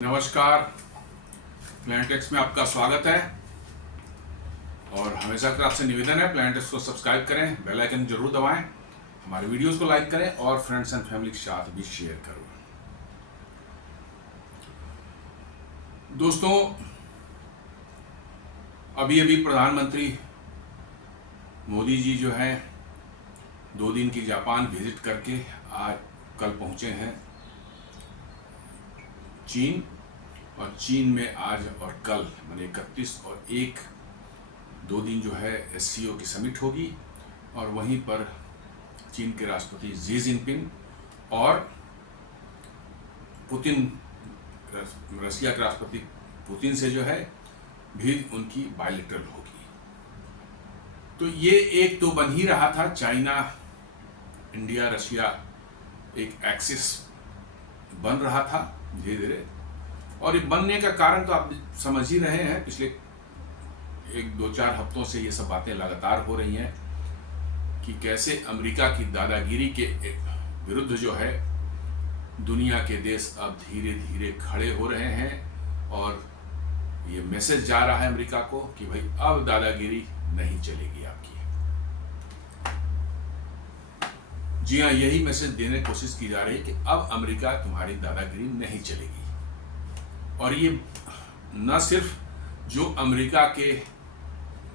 नमस्कार, प्लैनेटेक्स में आपका स्वागत है। और हमेशा की आपसे निवेदन है, प्लैनेटेक्स को सब्सक्राइब करें, बेल आइकन जरूर दबाएं, हमारे वीडियोस को लाइक करें और फ्रेंड्स एंड फैमिली के साथ भी शेयर करें। दोस्तों, अभी अभी प्रधानमंत्री मोदी जी जो हैं 2 दिन की जापान विजिट करके आज कल पहुंचे हैं चीन। और चीन में आज और कल माने 31 और 2 दिन जो है एससीओ की समिट होगी। और वहीं पर चीन के राष्ट्रपति जी जिनपिंग और पुतिन, रशिया के राष्ट्रपति पुतिन से जो है भी उनकी बायलैटरल होगी। तो ये एक तो बन ही रहा था, चाइना इंडिया रशिया एक एक्सिस बन रहा था धीरे धीरे। और ये बनने का कारण तो आप समझ ही रहे हैं, पिछले 1-2-4 हफ्तों से ये सब बातें लगातार हो रही हैं कि कैसे अमेरिका की दादागिरी के विरुद्ध जो है दुनिया के देश अब धीरे धीरे खड़े हो रहे हैं। और ये मैसेज जा रहा है अमेरिका को कि भाई अब दादागिरी नहीं चलेगी आपकी। जी हाँ, यही मैसेज देने की कोशिश की जा रही है कि अब अमेरिका तुम्हारी दादागिरी नहीं चलेगी। और ये न सिर्फ जो अमेरिका के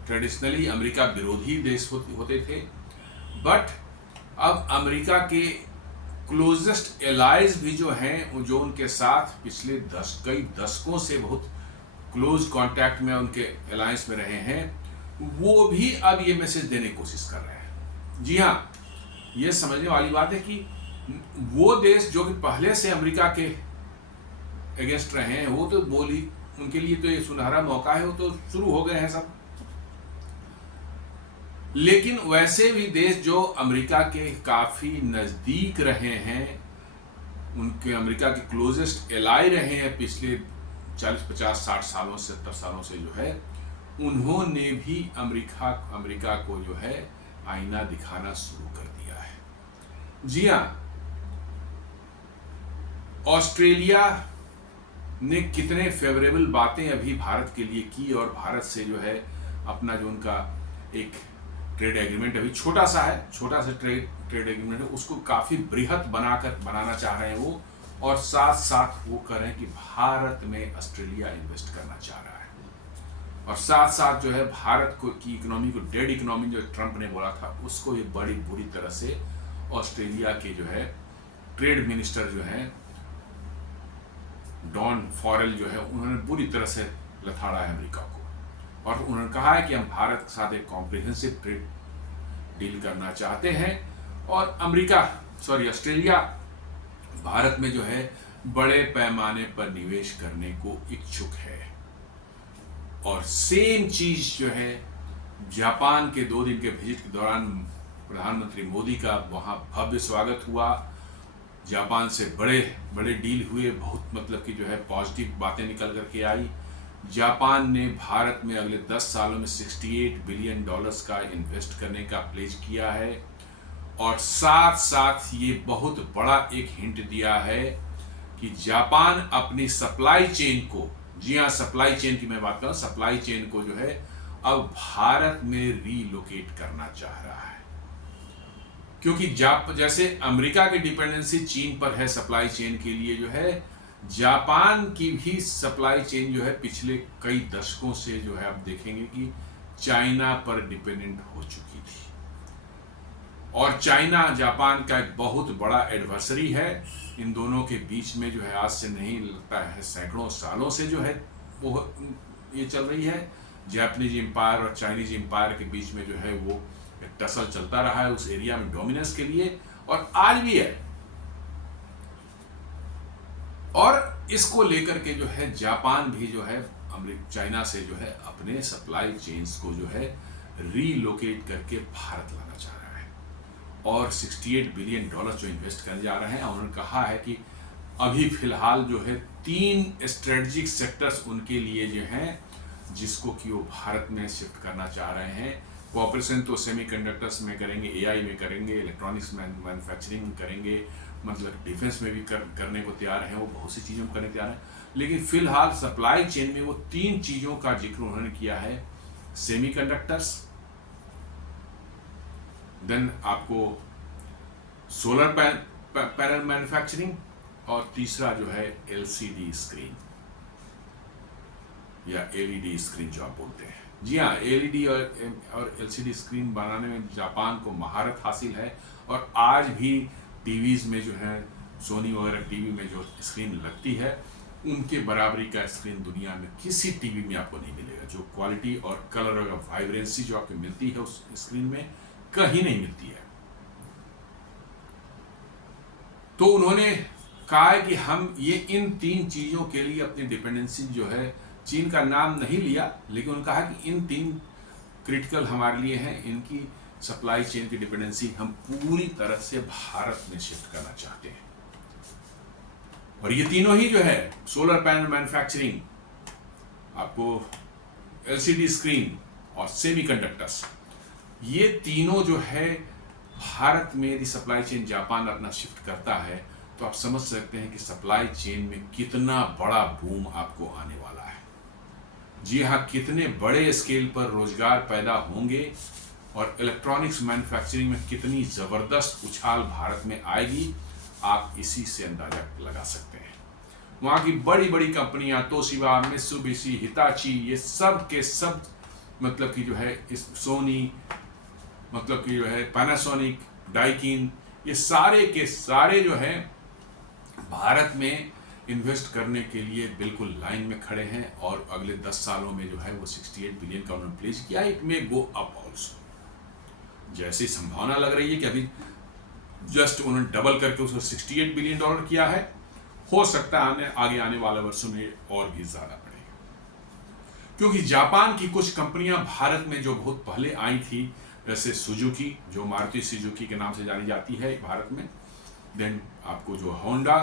ट्रेडिशनली अमेरिका विरोधी देश होते थे, बट अब अमेरिका के क्लोजेस्ट एलाइज भी जो हैं, जो उनके साथ पिछले कई दशकों से बहुत क्लोज कांटेक्ट में उनके अलायंस में रहे हैं, वो भी अब ये मैसेज देने की कोशिश कर रहे हैं। जी हाँ, ये समझने वाली बात है कि वो देश जो कि पहले से अमेरिका के अगेंस्ट रहे हैं, वो तो बोली उनके लिए तो ये सुनहरा मौका है, वो तो शुरू हो गए हैं सब। लेकिन वैसे भी देश जो अमेरिका के काफी नजदीक रहे हैं, उनके अमेरिका के क्लोजेस्ट एलाई रहे हैं पिछले 40, 50, 60 सालों 70 सालों से जो है, उन्होंने भी अमेरिका को जो है आईना दिखाना शुरू कर दिया है। जी हाँ, ऑस्ट्रेलिया ने कितने फेवरेबल बातें अभी भारत के लिए की, और भारत से जो है अपना जो उनका एक ट्रेड एग्रीमेंट अभी छोटा सा ट्रेड एग्रीमेंट है, उसको काफी बृहत बनाना चाह रहे हैं वो। और साथ साथ वो कह रहे हैं कि भारत में ऑस्ट्रेलिया इन्वेस्ट करना चाह रहा है। और साथ साथ जो है भारत को की इकोनॉमी को, डेड इकोनॉमी जो ट्रंप ने बोला था, उसको ये बड़ी बुरी तरह से ऑस्ट्रेलिया के जो है ट्रेड मिनिस्टर जो है डॉन फॉरेल जो है, उन्होंने बुरी तरह से लथाड़ा है अमेरिका को। और उन्होंने कहा है कि हम भारत के साथ एक कॉम्प्रिहेंसिव ट्रेड डील करना चाहते हैं। और ऑस्ट्रेलिया भारत में जो है बड़े पैमाने पर निवेश करने को इच्छुक है। और सेम चीज जो है जापान के 2 दिन के विजिट के दौरान प्रधानमंत्री मोदी का वहां भव्य स्वागत हुआ। जापान से बड़े डील हुए, बहुत मतलब कि जो है पॉजिटिव बातें निकल करके आई। जापान ने भारत में अगले 10 सालों में $68 बिलियन का इन्वेस्ट करने का प्लेज किया है। और साथ साथ ये बहुत बड़ा एक हिंट दिया है कि जापान अपनी सप्लाई चेन को, जी हाँ सप्लाई चेन की मैं बात कर रहा हूँ, सप्लाई चेन को जो है अब भारत में रीलोकेट करना चाह रहा है। क्योंकि जैसे अमेरिका की डिपेंडेंसी चीन पर है सप्लाई चेन के लिए, जो है जापान की भी सप्लाई चेन जो है पिछले कई दशकों से जो है आप देखेंगे कि चाइना पर डिपेंडेंट हो चुकी थी। और चाइना जापान का एक बहुत बड़ा एडवर्सरी है। इन दोनों के बीच में जो है आज से नहीं लगता है सैकड़ों सालों से जो है वो ये चल रही है। जापानीज एम्पायर और चाइनीज एम्पायर के बीच में जो है वो टसल चलता रहा है उस एरिया में डोमिनेंस के लिए, और आज भी है। और इसको लेकर के जो है जापान भी जो है चाइना से जो है अपने सप्लाई चेन्स को जो है रीलोकेट करके भारत लाना चाह रहा है। और $68 बिलियन जो इन्वेस्ट करने जा रहे हैं। उन्होंने कहा है कि अभी फिलहाल जो है 3 स्ट्रेटेजिक सेक्टर्स उनके लिए जो हैं, जिसको कि वो भारत में शिफ्ट करना चाह रहे हैं। कोऑपरेशन तो सेमीकंडक्टर्स में करेंगे, एआई में करेंगे, इलेक्ट्रॉनिक्स मैन्युफैक्चरिंग करेंगे, मतलब डिफेंस में भी करने को तैयार हैं, वो बहुत सी चीज़ों में करने तैयार हैं। लेकिन फिलहाल सप्लाई चेन में वो 3 चीजों का जिक्र उन्होंने किया है, सेमीकंडक्टर्स, देन आपको सोलर पैनल मैन्युफैक्चरिंग, और तीसरा जो है एलसीडी स्क्रीन या एलईडी स्क्रीन जो आप बोलते हैं। जी हाँ, एलईडी और एलसीडी स्क्रीन बनाने में जापान को महारत हासिल है, और आज भी टीवीज में जो है सोनी वगैरह टीवी में जो स्क्रीन लगती है, उनके बराबरी का स्क्रीन दुनिया में किसी टीवी में आपको नहीं मिलेगा। जो क्वालिटी और कलर और वाइब्रेंसी जो आपको मिलती है उस स्क्रीन में, कहीं नहीं मिलती है। तो उन्होंने कहा है कि हम ये इन 3 चीजों के लिए अपनी डिपेंडेंसी जो है, चीन का नाम नहीं लिया, लेकिन उन्होंने कहा कि इन 3 क्रिटिकल हमारे लिए हैं, इनकी सप्लाई चेन की डिपेंडेंसी हम पूरी तरह से भारत में शिफ्ट करना चाहते हैं। और ये तीनों ही जो है, सोलर पैनल मैन्युफैक्चरिंग, आपको एलसीडी स्क्रीन और सेमीकंडक्टर्स, ये तीनों जो है भारत में यदि सप्लाई चेन जापान अपना शिफ्ट करता है, तो आप समझ सकते हैं कि सप्लाई चेन में कितना बड़ा बूम आपको आने वाला है। जी हाँ, कितने बड़े स्केल पर रोजगार पैदा होंगे, और इलेक्ट्रॉनिक्स मैन्युफैक्चरिंग में कितनी जबरदस्त उछाल भारत में आएगी, आप इसी से अंदाजा लगा सकते हैं। वहाँ की बड़ी बड़ी कंपनियां, तोशिबा, मित्सुबिशी, हिताची, ये सब के सब मतलब कि जो है इस सोनी, मतलब कि जो है पैनासोनिक, डाइकिन, ये सारे के सारे जो है भारत में इन्वेस्ट करने के लिए बिल्कुल लाइन में खड़े हैं, और अगले 10 सालों में जो है वो 68 बिलियन का उन्होंने प्लेस किया। It may go up also. जैसी संभावना लग रही है कि अभी जस्ट उन्होंने डबल करके उसको 68 बिलियन डॉलर किया है, हो सकता है आगे आने वाले वर्षों में और भी ज्यादा बढ़ेगा, क्योंकि जापान की कुछ कंपनियां भारत में जो बहुत पहले आई थी, जैसे सुजुकी, जो मारुति सुजुकी के नाम से जानी जाती है भारत में, देन आपको जो होंडा,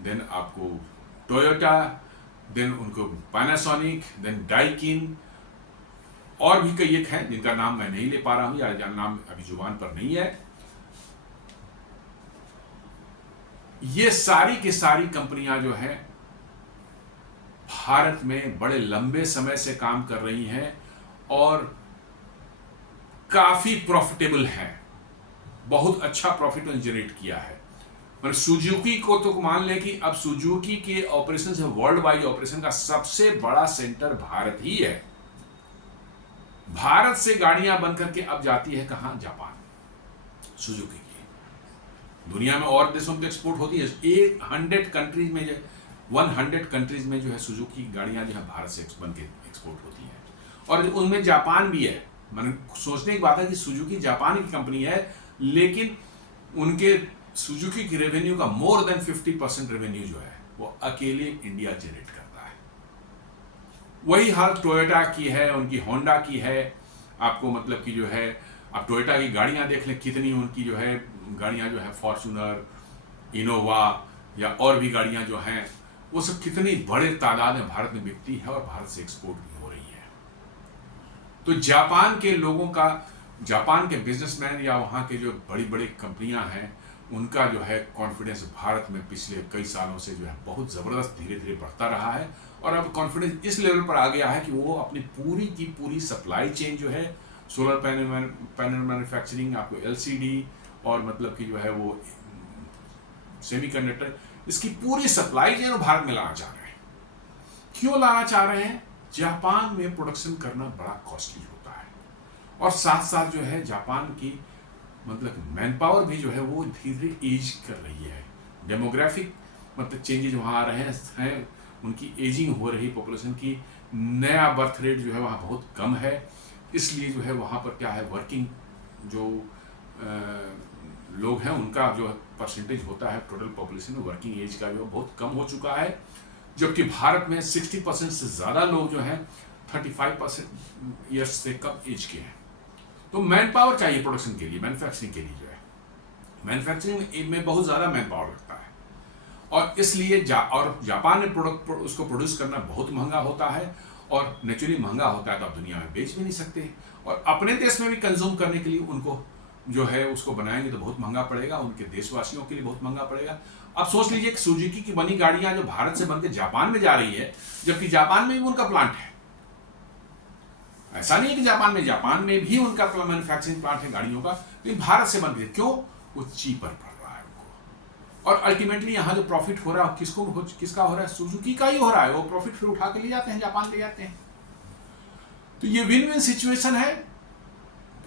देन आपको टोयोटा, देन उनको पैनासोनिक, देन डाइकिन, और भी कई एक हैं जिनका नाम मैं नहीं ले पा रहा हूं या नाम अभी जुबान पर नहीं है। ये सारी की सारी कंपनियां जो है भारत में बड़े लंबे समय से काम कर रही हैं, और काफी प्रॉफिटेबल है, बहुत अच्छा प्रॉफिट जनरेट किया है। पर सुजुकी को तो मान ले कि अब सुजुकी के ऑपरेशन से, वर्ल्ड वाइड ऑपरेशन का सबसे बड़ा सेंटर भारत ही है। भारत से गाड़ियां बनकर के अब जाती है कहां? जापान, सुजुकी की। दुनिया में और देशों में एक्सपोर्ट होती है। 100 कंट्रीज में, 100 कंट्रीज में जो है सुजुकी की गाड़ियां जो है भारत से बन के एक्सपोर्ट होती हैं, और उनमें जापान भी है। मैंने सोचने की बात है कि सुजुकी जापान की कंपनी है, लेकिन उनके सुजुकी की रेवेन्यू का मोर देन 50% रेवेन्यू जो है वो अकेले इंडिया जनरेट करता है। वही हाल टोयोटा की है, उनकी होंडा की है। आपको मतलब कि जो है, आप टोयोटा की गाड़ियां देख लें, कितनी उनकी जो है गाड़ियां जो है फॉर्च्यूनर, इनोवा या और भी गाड़ियां जो हैं, वो सब कितनी बड़े तादाद में भारत में बिकती है और भारत से एक्सपोर्ट भी हो रही है। तो जापान के लोगों का, जापान के बिजनेसमैन या वहाँ के जो बड़ी बड़ी कंपनियां हैं, उनका जो है कॉन्फिडेंस भारत में पिछले कई सालों से जो है बहुत ज़बरदस्त धीरे धीरे बढ़ता रहा है, और अब कॉन्फिडेंस इस लेवल पर आ गया है कि वो अपनी पूरी की पूरी सप्लाई चेन जो है, सोलर पैनल मैन्युफैक्चरिंग, आपको एलसीडी, और मतलब कि जो है वो सेमीकंडक्टर, इसकी पूरी सप्लाई चेन भारत में लाना चाह रहे हैं। क्यों लाना चाह रहे हैं? जापान में प्रोडक्शन करना बड़ा कॉस्टली होता है, और साथ साथ जो है जापान की मतलब मैन पावर भी जो है वो धीरे धीरे एज कर रही है। डेमोग्राफिक मतलब चेंजेज वहाँ आ रहे हैं, उनकी एजिंग हो रही पॉपुलेशन की, नया बर्थ रेट जो है वहाँ बहुत कम है। इसलिए जो है वहाँ पर क्या है, वर्किंग जो लोग हैं उनका जो परसेंटेज होता है टोटल पॉपुलेशन में, वर्किंग एज का जो बहुत कम हो चुका है, जबकि भारत में 60% से ज़्यादा लोग जो हैं 35% ईयर्स से कम एज के हैं। तो मैन पावर चाहिए प्रोडक्शन के लिए, मैन्युफैक्चरिंग के लिए जो है, मैन्युफैक्चरिंग में बहुत ज़्यादा मैन पावर लगता है, और इसलिए और जापान में उसको प्रोड्यूस करना बहुत महंगा होता है, और नेचुरली महंगा होता है तो आप दुनिया में बेच भी नहीं सकते, और अपने देश में भी कंज्यूम करने के लिए उनको जो है उसको बनाएंगे तो बहुत महंगा पड़ेगा, उनके देशवासियों के लिए बहुत महंगा पड़ेगा, अब सोच लीजिए कि सुजुकी की बनी गाड़ियां जो भारत से बनकर जापान में जा रही है, जबकि जापान में भी उनका प्लांट है। ऐसा नहीं है कि जापान में भी उनका मैन्युफैक्चरिंग प्लांट है गाड़ियों का, लेकिन भारत से बन रही है। क्यों? वो चीपर पड़ रहा है उनको, और अल्टीमेटली यहाँ जो प्रॉफिट हो रहा है किसका हो रहा है? सुजुकी का ही हो रहा है। वो प्रॉफिट फिर उठा के ले जाते हैं, जापान ले जाते हैं। तो ये विन विन सिचुएशन है।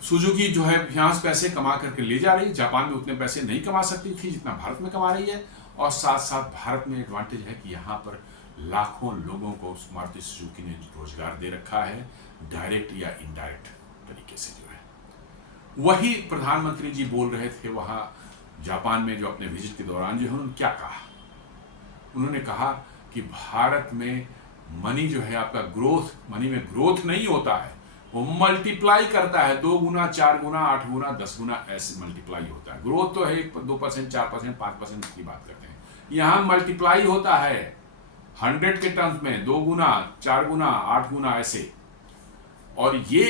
सुजुकी जो है यहाँ से पैसे कमा करके ले जा रही है, जापान में उतने पैसे नहीं कमा सकती थी जितना भारत में कमा रही है, और साथ साथ भारत में एडवांटेज है कि यहाँ पर लाखों लोगों को मारुति सुजुकी ने रोजगार दे रखा है, डायरेक्ट या इनडायरेक्ट तरीके से जो है। वही प्रधानमंत्री जी बोल रहे थे वहाँ जापान में जो अपने विजिट के दौरान जो है उन्होंने क्या कहा? उन्होंने कहा कि भारत में मनी जो है आपका मनी में ग्रोथ नहीं होता है, वो मल्टीप्लाई करता है। 2 गुना, 4 गुना, 8 गुना, 10 गुना ऐसे मल्टीप्लाई होता है। ग्रोथ तो है 2%, 4%, 5% की बात करते हैं, यहाँ मल्टीप्लाई होता है 100 के टर्म्स में, 2 गुना, 4 गुना, 8 गुना ऐसे। और ये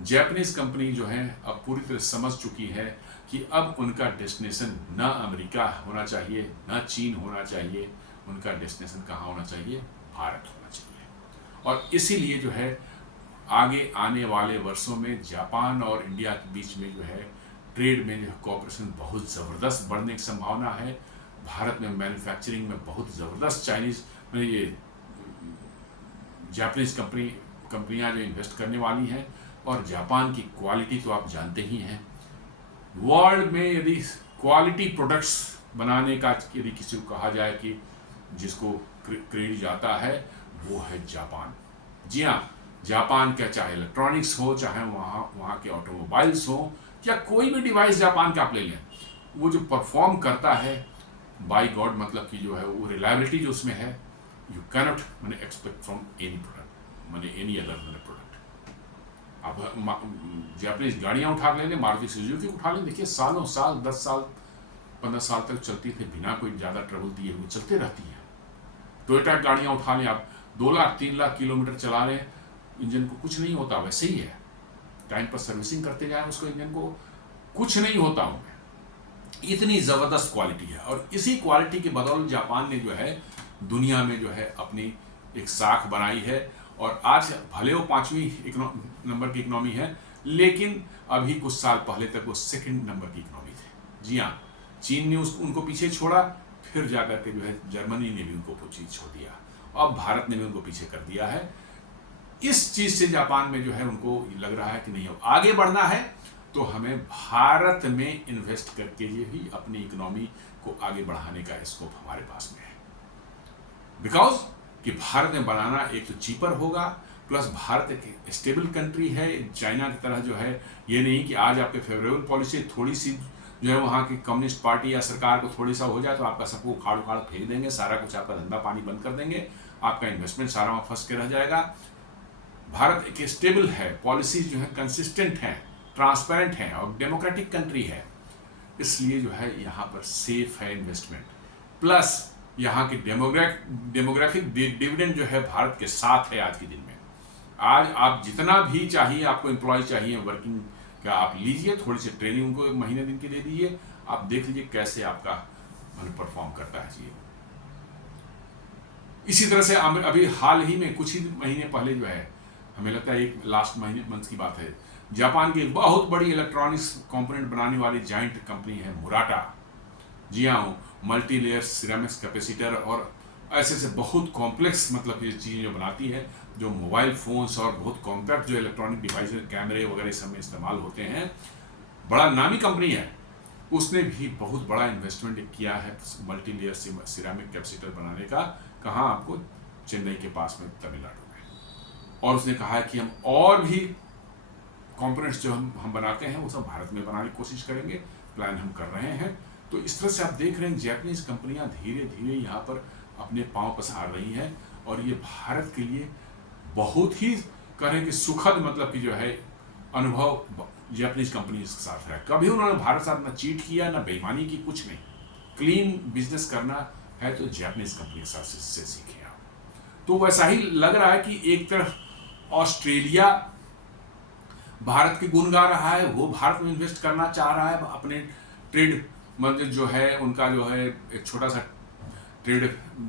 जापानीज कंपनी जो है अब पूरी तरह समझ चुकी है कि अब उनका डेस्टिनेशन न अमेरिका होना चाहिए, न चीन होना चाहिए, उनका डेस्टिनेशन कहाँ होना चाहिए? भारत होना चाहिए। और इसीलिए जो है आगे आने वाले वर्षों में जापान और इंडिया के बीच में जो है ट्रेड में जो है कोऑपरेशन बहुत ज़बरदस्त बढ़ने की संभावना है। भारत में मैन्युफैक्चरिंग में बहुत ज़बरदस्त ये जापानीज कंपनियां जो इन्वेस्ट करने वाली हैं। और जापान की क्वालिटी तो आप जानते ही हैं। वर्ल्ड में यदि क्वालिटी प्रोडक्ट्स बनाने का यदि किसी को कहा जाए कि जिसको क्रेडिट जाता है, वो है जापान। जी हाँ, जापान का चाहे इलेक्ट्रॉनिक्स हो, चाहे वहाँ के ऑटोमोबाइल्स हो, या कोई भी डिवाइस जापान का आप ले लें, वो जो परफॉर्म करता है बाय गॉड, मतलब कि जो है वो रिलायबिलिटी जो उसमें है, you cannot expect from any product, any other product. आप जापानीज गाड़ियाँ उठा लेंगे, मारुति सुजुकी उठा लें, देखिए सालों साल, 10 साल 15 साल तक चलती थी बिना कोई ज़्यादा ट्रबल दिए हुए, चलते रहती है। टोयोटा गाड़ियाँ उठा लें आप, 2 लाख 3 लाख किलोमीटर चला लें, इंजन को कुछ नहीं होता, वैसे ही है। टाइम पर सर्विसिंग करते जाए उसको, इंजन को कुछ नहीं होता उनमें। इतनी ज़बरदस्त क्वालिटी है, और इसी क्वालिटी के बदौलत जापान ने जो है दुनिया में जो है अपनी एक साख बनाई है। और आज भले वो 5वीं नंबर की इकोनॉमी है, लेकिन अभी कुछ साल पहले तक वो 2nd नंबर की इकोनॉमी थे। जी हाँ, चीन ने उनको पीछे छोड़ा, फिर जाकर के जो है जर्मनी ने भी उनको पीछे छोड़ दिया, अब भारत ने भी उनको पीछे कर दिया है। इस चीज़ से जापान में जो है उनको लग रहा है कि नहीं, अब आगे बढ़ना है तो हमें भारत में इन्वेस्ट करके ही अपनी इकोनॉमी को आगे बढ़ाने का स्कोप हमारे पास में है। बिकॉज कि भारत में बनाना एक तो चीपर होगा, प्लस भारत एक स्टेबल कंट्री है। चाइना की तरह जो है ये नहीं कि आज आपके फेवरेबल पॉलिसी थोड़ी सी जो है वहाँ की कम्युनिस्ट पार्टी या सरकार को थोड़ी सा हो जाए तो आपका सबको उखाड़ उखाड़ फेंक देंगे, सारा कुछ आपका धंधा पानी बंद कर देंगे, आपका इन्वेस्टमेंट सारा वहाँ फंस के रह जाएगा। भारत एक स्टेबल है, पॉलिसीज जो है कंसिस्टेंट हैं, ट्रांसपेरेंट हैं, और डेमोक्रेटिक कंट्री है, इसलिए जो है यहाँ पर सेफ है इन्वेस्टमेंट। प्लस यहाँ की डेमोग्राफिक डिविडेंड जो है भारत के साथ है आज के दिन में। आज आप जितना भी चाहिए, आपको एम्प्लॉय चाहिए वर्किंग का, आप लीजिए, थोड़ी सी ट्रेनिंग उनको 1 महीने दिन के दे दीजिए, आप देख लीजिए कैसे आपका परफॉर्म करता है जी। इसी तरह से अभी हाल ही में कुछ ही महीने पहले जो है, हमें लगता है एक लास्ट मंथ की बात है, जापान की बहुत बड़ी इलेक्ट्रॉनिक्स कंपोनेंट बनाने वाली जाइंट कंपनी है मुराटा। जी हाँ, मल्टी लेयर सिरेमिक्स कैपेसिटर और ऐसे बहुत कॉम्प्लेक्स ये चीज़ें जो बनाती है, जो मोबाइल फ़ोन्स और बहुत कॉम्पैक्ट जो इलेक्ट्रॉनिक डिवाइस, कैमरे वगैरह सब में इस्तेमाल होते हैं, बड़ा नामी कंपनी है। उसने भी बहुत बड़ा इन्वेस्टमेंट किया है मल्टी लेयर सिरेमिक कैपेसिटर बनाने का। कहाँ? आपको चेन्नई के पास में, तमिलनाडु में। और उसने कहा है कि हम और भी कंपोनेंट्स जो हम बनाते हैं वो सब भारत में बनाने की कोशिश करेंगे, प्लान हम कर रहे हैं। तो इस तरह से आप देख रहे हैं जापानीज कंपनियां धीरे धीरे यहाँ पर अपने पांव पसार रही हैं, और ये भारत के लिए बहुत ही करें कि सुखद कि जो है अनुभव जापानीज कंपनी के साथ है। कभी उन्होंने भारत के साथ ना चीट किया, ना बेईमानी की, कुछ नहीं। क्लीन बिजनेस करना है तो जापानीज कंपनी के साथ से सीखें आप। तो वैसा ही लग रहा है कि एक तरफ ऑस्ट्रेलिया भारत के गुण गा रहा है, वो भारत में इन्वेस्ट करना चाह रहा है, अपने ट्रेड मतलब जो है उनका जो है एक छोटा सा ट्रेड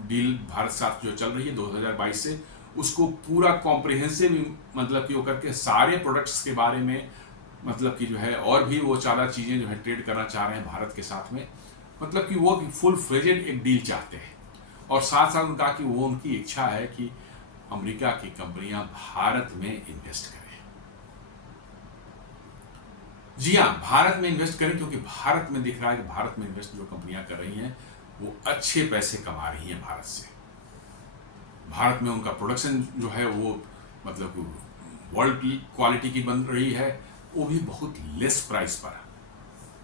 डील भारत साथ जो चल रही है 2022 से, उसको पूरा कॉम्प्रिहेंसिव मतलब कि वो करके सारे प्रोडक्ट्स के बारे में, मतलब कि जो है और भी वो 4 चीज़ें जो है ट्रेड करना चाह रहे हैं भारत के साथ में, मतलब कि वो फुल फ्लेजेड एक डील चाहते हैं। और साथ साथ उनका कि वो उनकी इच्छा है कि अमेरिका की कंपनियां भारत में इन्वेस्ट करें। जी हाँ, भारत में इन्वेस्ट करें, क्योंकि भारत में दिख रहा है कि भारत में इन्वेस्ट जो कंपनियां कर रही हैं वो अच्छे पैसे कमा रही हैं भारत से। भारत में उनका प्रोडक्शन जो है वो मतलब वर्ल्ड की क्वालिटी की बन रही है, वो भी बहुत लेस प्राइस पर,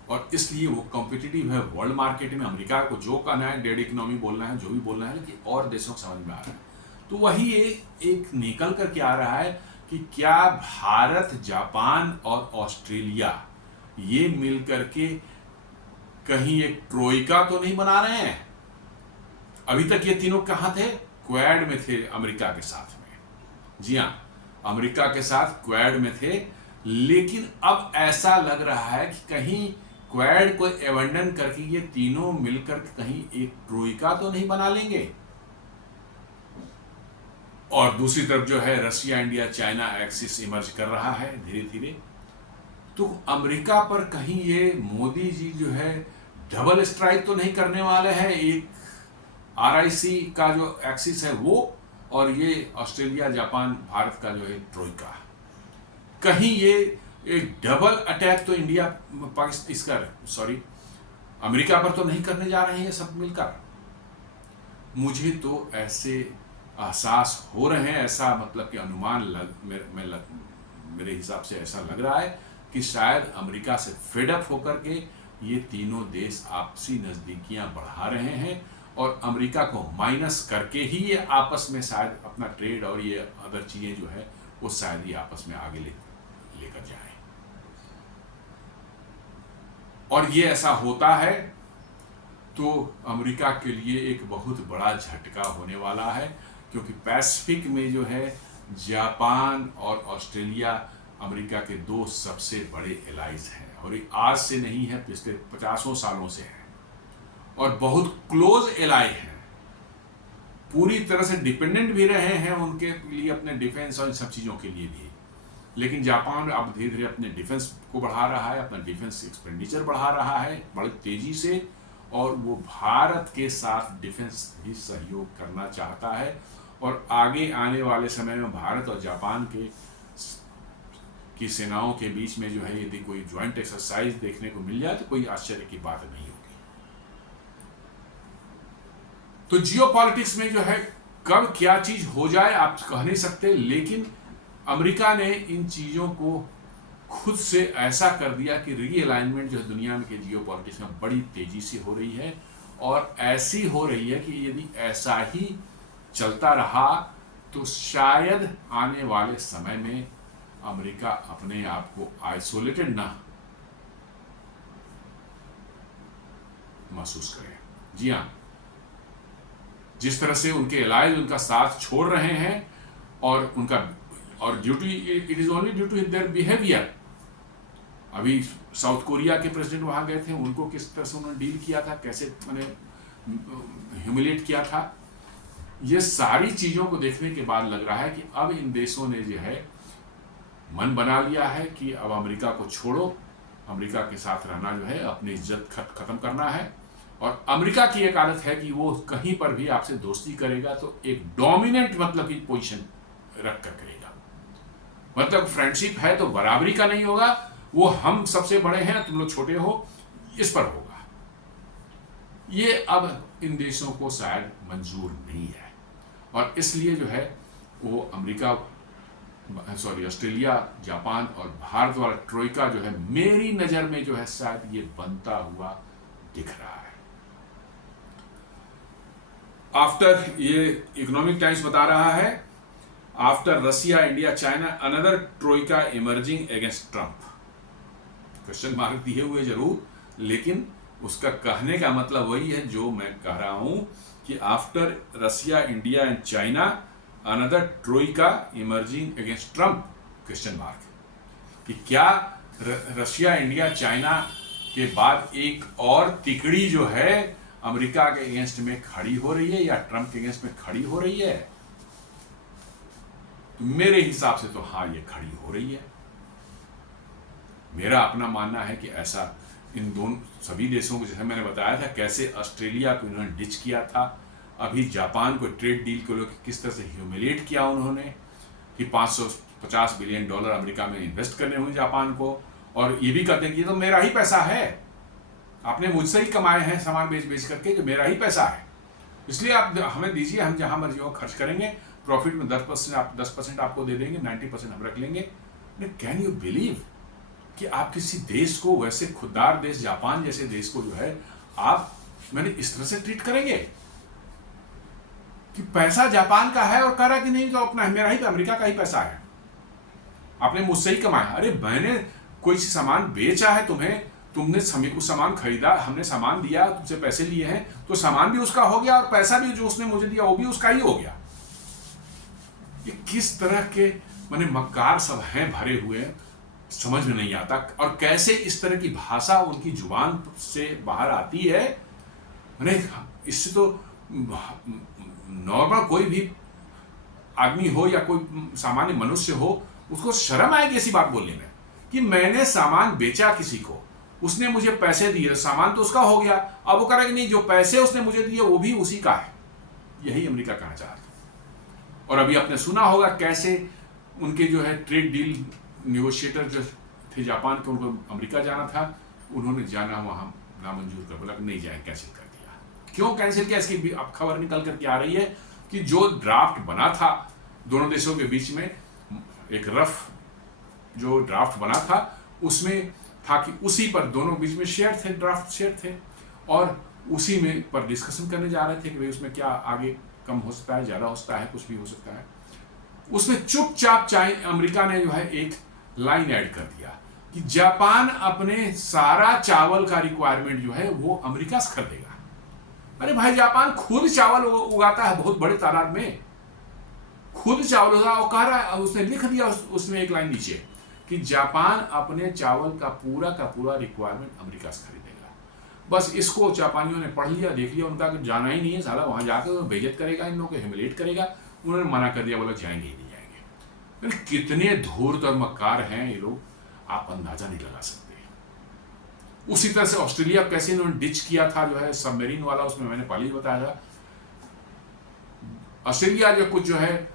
और इसलिए वो कॉम्पिटिटिव है वर्ल्ड मार्केट में। अमेरिका को जो कहना है, डेड इकोनॉमी बोलना है, जो भी बोलना है, लेकिन और देशों को समझ में आ रहा है। तो वही एक निकल कर के आ रहा है कि क्या भारत, जापान और ऑस्ट्रेलिया ये मिल करके कहीं एक ट्रोइका तो नहीं बना रहे हैं? अभी तक ये तीनों कहाँ थे? क्वाड में थे अमेरिका के साथ में। जी हाँ, अमेरिका के साथ क्वाड में थे, लेकिन अब ऐसा लग रहा है कि कहीं क्वाड को एबंडन करके ये तीनों मिलकर कहीं एक ट्रोइका तो नहीं बना लेंगे। और दूसरी तरफ जो है Russia, India, China axis emerge कर रहा है धीरे धीरे। तो अमेरिका पर कहीं ये मोदी जी जो है डबल स्ट्राइक तो नहीं करने वाले हैं? एक RIC का जो एक्सिस है वो, और ये ऑस्ट्रेलिया, जापान, भारत का जो है ट्रोइका, कहीं ये एक डबल अटैक तो इंडिया पाकिस्तान इसका अमेरिका पर तो नहीं करने जा रहे हैं ये सब मिलकर? मुझे तो ऐसे एहसास हो रहे हैं, ऐसा मतलब कि अनुमान मेरे हिसाब से ऐसा लग रहा है कि शायद अमेरिका से फेडअप होकर के ये तीनों देश आपसी नज़दीकियां बढ़ा रहे हैं, और अमेरिका को माइनस करके ही ये आपस में शायद अपना ट्रेड और ये अदर चीज़ें जो है वो शायद ये आपस में आगे लेकर जाएं। और ये ऐसा होता है तो अमेरिका के लिए एक बहुत बड़ा झटका होने वाला है, क्योंकि पैसिफिक में जो है जापान और ऑस्ट्रेलिया अमेरिका के 2 सबसे बड़े एलाइज हैं, और ये आज से नहीं है, पिछले 50 सालों से है, और बहुत क्लोज एलाई हैं। पूरी तरह से डिपेंडेंट भी रहे हैं उनके लिए अपने डिफेंस और इन सब चीज़ों के लिए भी। लेकिन जापान अब धीरे धीरे अपने डिफेंस को बढ़ा रहा है, अपना डिफेंस एक्सपेंडिचर बढ़ा रहा है बड़ी तेजी से, और वो भारत के साथ डिफेंस भी सहयोग करना चाहता है। और आगे आने वाले समय में भारत और जापान की सेनाओं के बीच में जो है यदि कोई ज्वाइंट एक्सरसाइज देखने को मिल जाए तो कोई आश्चर्य की बात नहीं होगी। तो जियोपॉलिटिक्स में जो है कब क्या चीज हो जाए आप कह नहीं सकते, लेकिन अमेरिका ने इन चीजों को खुद से ऐसा कर दिया कि रीअलाइनमेंट जो है दुनिया में के जियोपॉलिटिक्स में बड़ी तेजी से हो रही है, और ऐसी हो रही है कि यदि ऐसा ही चलता रहा तो शायद आने वाले समय में अमेरिका अपने आप को आइसोलेटेड ना महसूस करे। जी हाँ, जिस तरह से उनके एलाइज उनका साथ छोड़ रहे हैं, और उनका due to it is only due to their behaviour. अभी साउथ कोरिया के प्रेसिडेंट वहां गए थे, उनको किस तरह से उन्होंने डील किया था, कैसे मैंने ह्यूमिलेट किया था, ये सारी चीज़ों को देखने के बाद लग रहा है कि अब इन देशों ने जो है मन बना लिया है कि अब अमेरिका को छोड़ो, अमेरिका के साथ रहना जो है अपनी इज्जत खत्म करना है। और अमेरिका की एक आदत है कि वो कहीं पर भी आपसे दोस्ती करेगा तो एक डोमिनेंट मतलब की पोजीशन रख कर करेगा, मतलब फ्रेंडशिप है तो बराबरी का नहीं होगा, वो हम सबसे बड़े हैं तुम लोग छोटे हो, इस पर होगा। ये अब इन देशों को शायद मंजूर नहीं है, और इसलिए जो है वो ऑस्ट्रेलिया, जापान और भारत वाला ट्रोइका जो है मेरी नज़र में जो है शायद ये बनता हुआ दिख रहा है। आफ्टर, ये इकोनॉमिक टाइम्स बता रहा है, after Russia, India, China another Troikaa emerging against Trump. Question mark दिए हुए जरूर, लेकिन उसका कहने का मतलब वही है जो मैं कह रहा हूं कि after Russia, India and China another Troikaa emerging against Trump, question mark, कि क्या रशिया, इंडिया, चाइना के बाद एक और तिकड़ी जो है अमेरिका के अगेंस्ट में खड़ी हो रही है या ट्रंप के अगेंस्ट में खड़ी हो रही है? तो मेरे हिसाब से तो हाँ, ये खड़ी हो रही है। मेरा अपना मानना है कि ऐसा इन दोनों सभी देशों को, जैसे मैंने बताया था कैसे ऑस्ट्रेलिया को इन्होंने डिच किया था, अभी जापान को ट्रेड डील को लेकर किस तरह से ह्यूमिलेट किया उन्होंने कि $550 बिलियन अमेरिका में इन्वेस्ट करने होंगे जापान को, और ये भी कहते हैं कि ये तो मेरा ही पैसा है, आपने मुझसे ही कमाए हैं सामान बेच बेच करके, जो मेरा ही पैसा है, इसलिए आप हमें दीजिए, हम जहां मर्जी हो खर्च करेंगे, प्रॉफिट में 10% आपको दे देंगे, 90% हम रख लेंगे। कैन यू बिलीव कि आप किसी देश को, वैसे खुददार देश जापान जैसे देश को जो है आप मैंने इस तरह से ट्रीट करेंगे कि पैसा जापान का है और कह रहा कि नहीं तो अपना मेरा ही, अमेरिका का ही पैसा है, आपने मुझसे ही कमाया। अरे मैंने कोई सामान बेचा है तुम्हें, तुमने कुछ सामान खरीदा, हमने सामान दिया, तुमसे पैसे लिए हैं, तो सामान भी उसका हो गया और पैसा भी जो उसने मुझे दिया वो भी उसका ही हो गया। ये किस तरह के माने मक्कार सब हैं भरे हुए, समझ में नहीं आता। और कैसे इस तरह की भाषा उनकी जुबान से बाहर आती है, मैंने इससे तो नॉर्मल कोई भी आदमी हो या कोई सामान्य मनुष्य हो, उसको शर्म आएगी ऐसी बात बोलने में कि मैंने सामान बेचा किसी को, उसने मुझे पैसे दिए, सामान तो उसका हो गया, अब वो कह रहा है कि नहीं जो पैसे उसने मुझे दिए वो भी उसी का है। यही अमेरिका कहना चाहता है। और अभी आपने सुना होगा कैसे उनके जो है ट्रेड डील नेगोशिएटर जो थे जापान के, उनको अमेरिका जाना था, उन्होंने जाना वहां नामंजूर कर बोला नहीं जाए, कैंसिल कर दिया। क्यों कैंसिल किया? इसकी अब खबर निकल करके आ रही है कि जो ड्राफ्ट बना था दोनों देशों के बीच में, एक रफ जो ड्राफ्ट बना था उसमें था कि उसी पर दोनों बीच में शेयर थे, ड्राफ्ट शेयर थे, और उसी में पर डिस्कशन करने जा रहे थे कि भाई उसमें क्या आगे कम हो सकता है, ज़्यादा हो सकता है, कुछ भी हो सकता है। उसमें चुपचाप अमेरिका ने जो है एक लाइन ऐड कर दिया कि जापान अपने सारा चावल का रिक्वायरमेंट जो है वो अमेरिका से खरीदेगा। अरे भाई, जापान खुद चावल उगाता है बहुत बड़े तादाद में, खुद चावल उगा, और कह रहा है, उसने लिख दिया उसमें एक लाइन नीचे कि जापान अपने चावल का पूरा रिक्वायरमेंट अमेरिका से खरीदेगा। बस इसको जापानियों ने पढ़ लिया, देख लिया, उनका जाना ही नहीं है, साला वहां जाकर वो बेइज्जत करेगा, इन लोगों को ह्यूमिलेट करेगा। उन्होंने मना कर दिया, बोला जाएंगे ही नहीं जाएंगे। कितने धूर्त और मक्कार हैं ये लोग, आप अंदाजा नहीं लगा सकते। उसी तरह से ऑस्ट्रेलिया कैसे इन्होंने डिच किया था जो है सबमरीन वाला, उसमें मैंने पहले ही बताया था। ऑस्ट्रेलिया जो कुछ जो है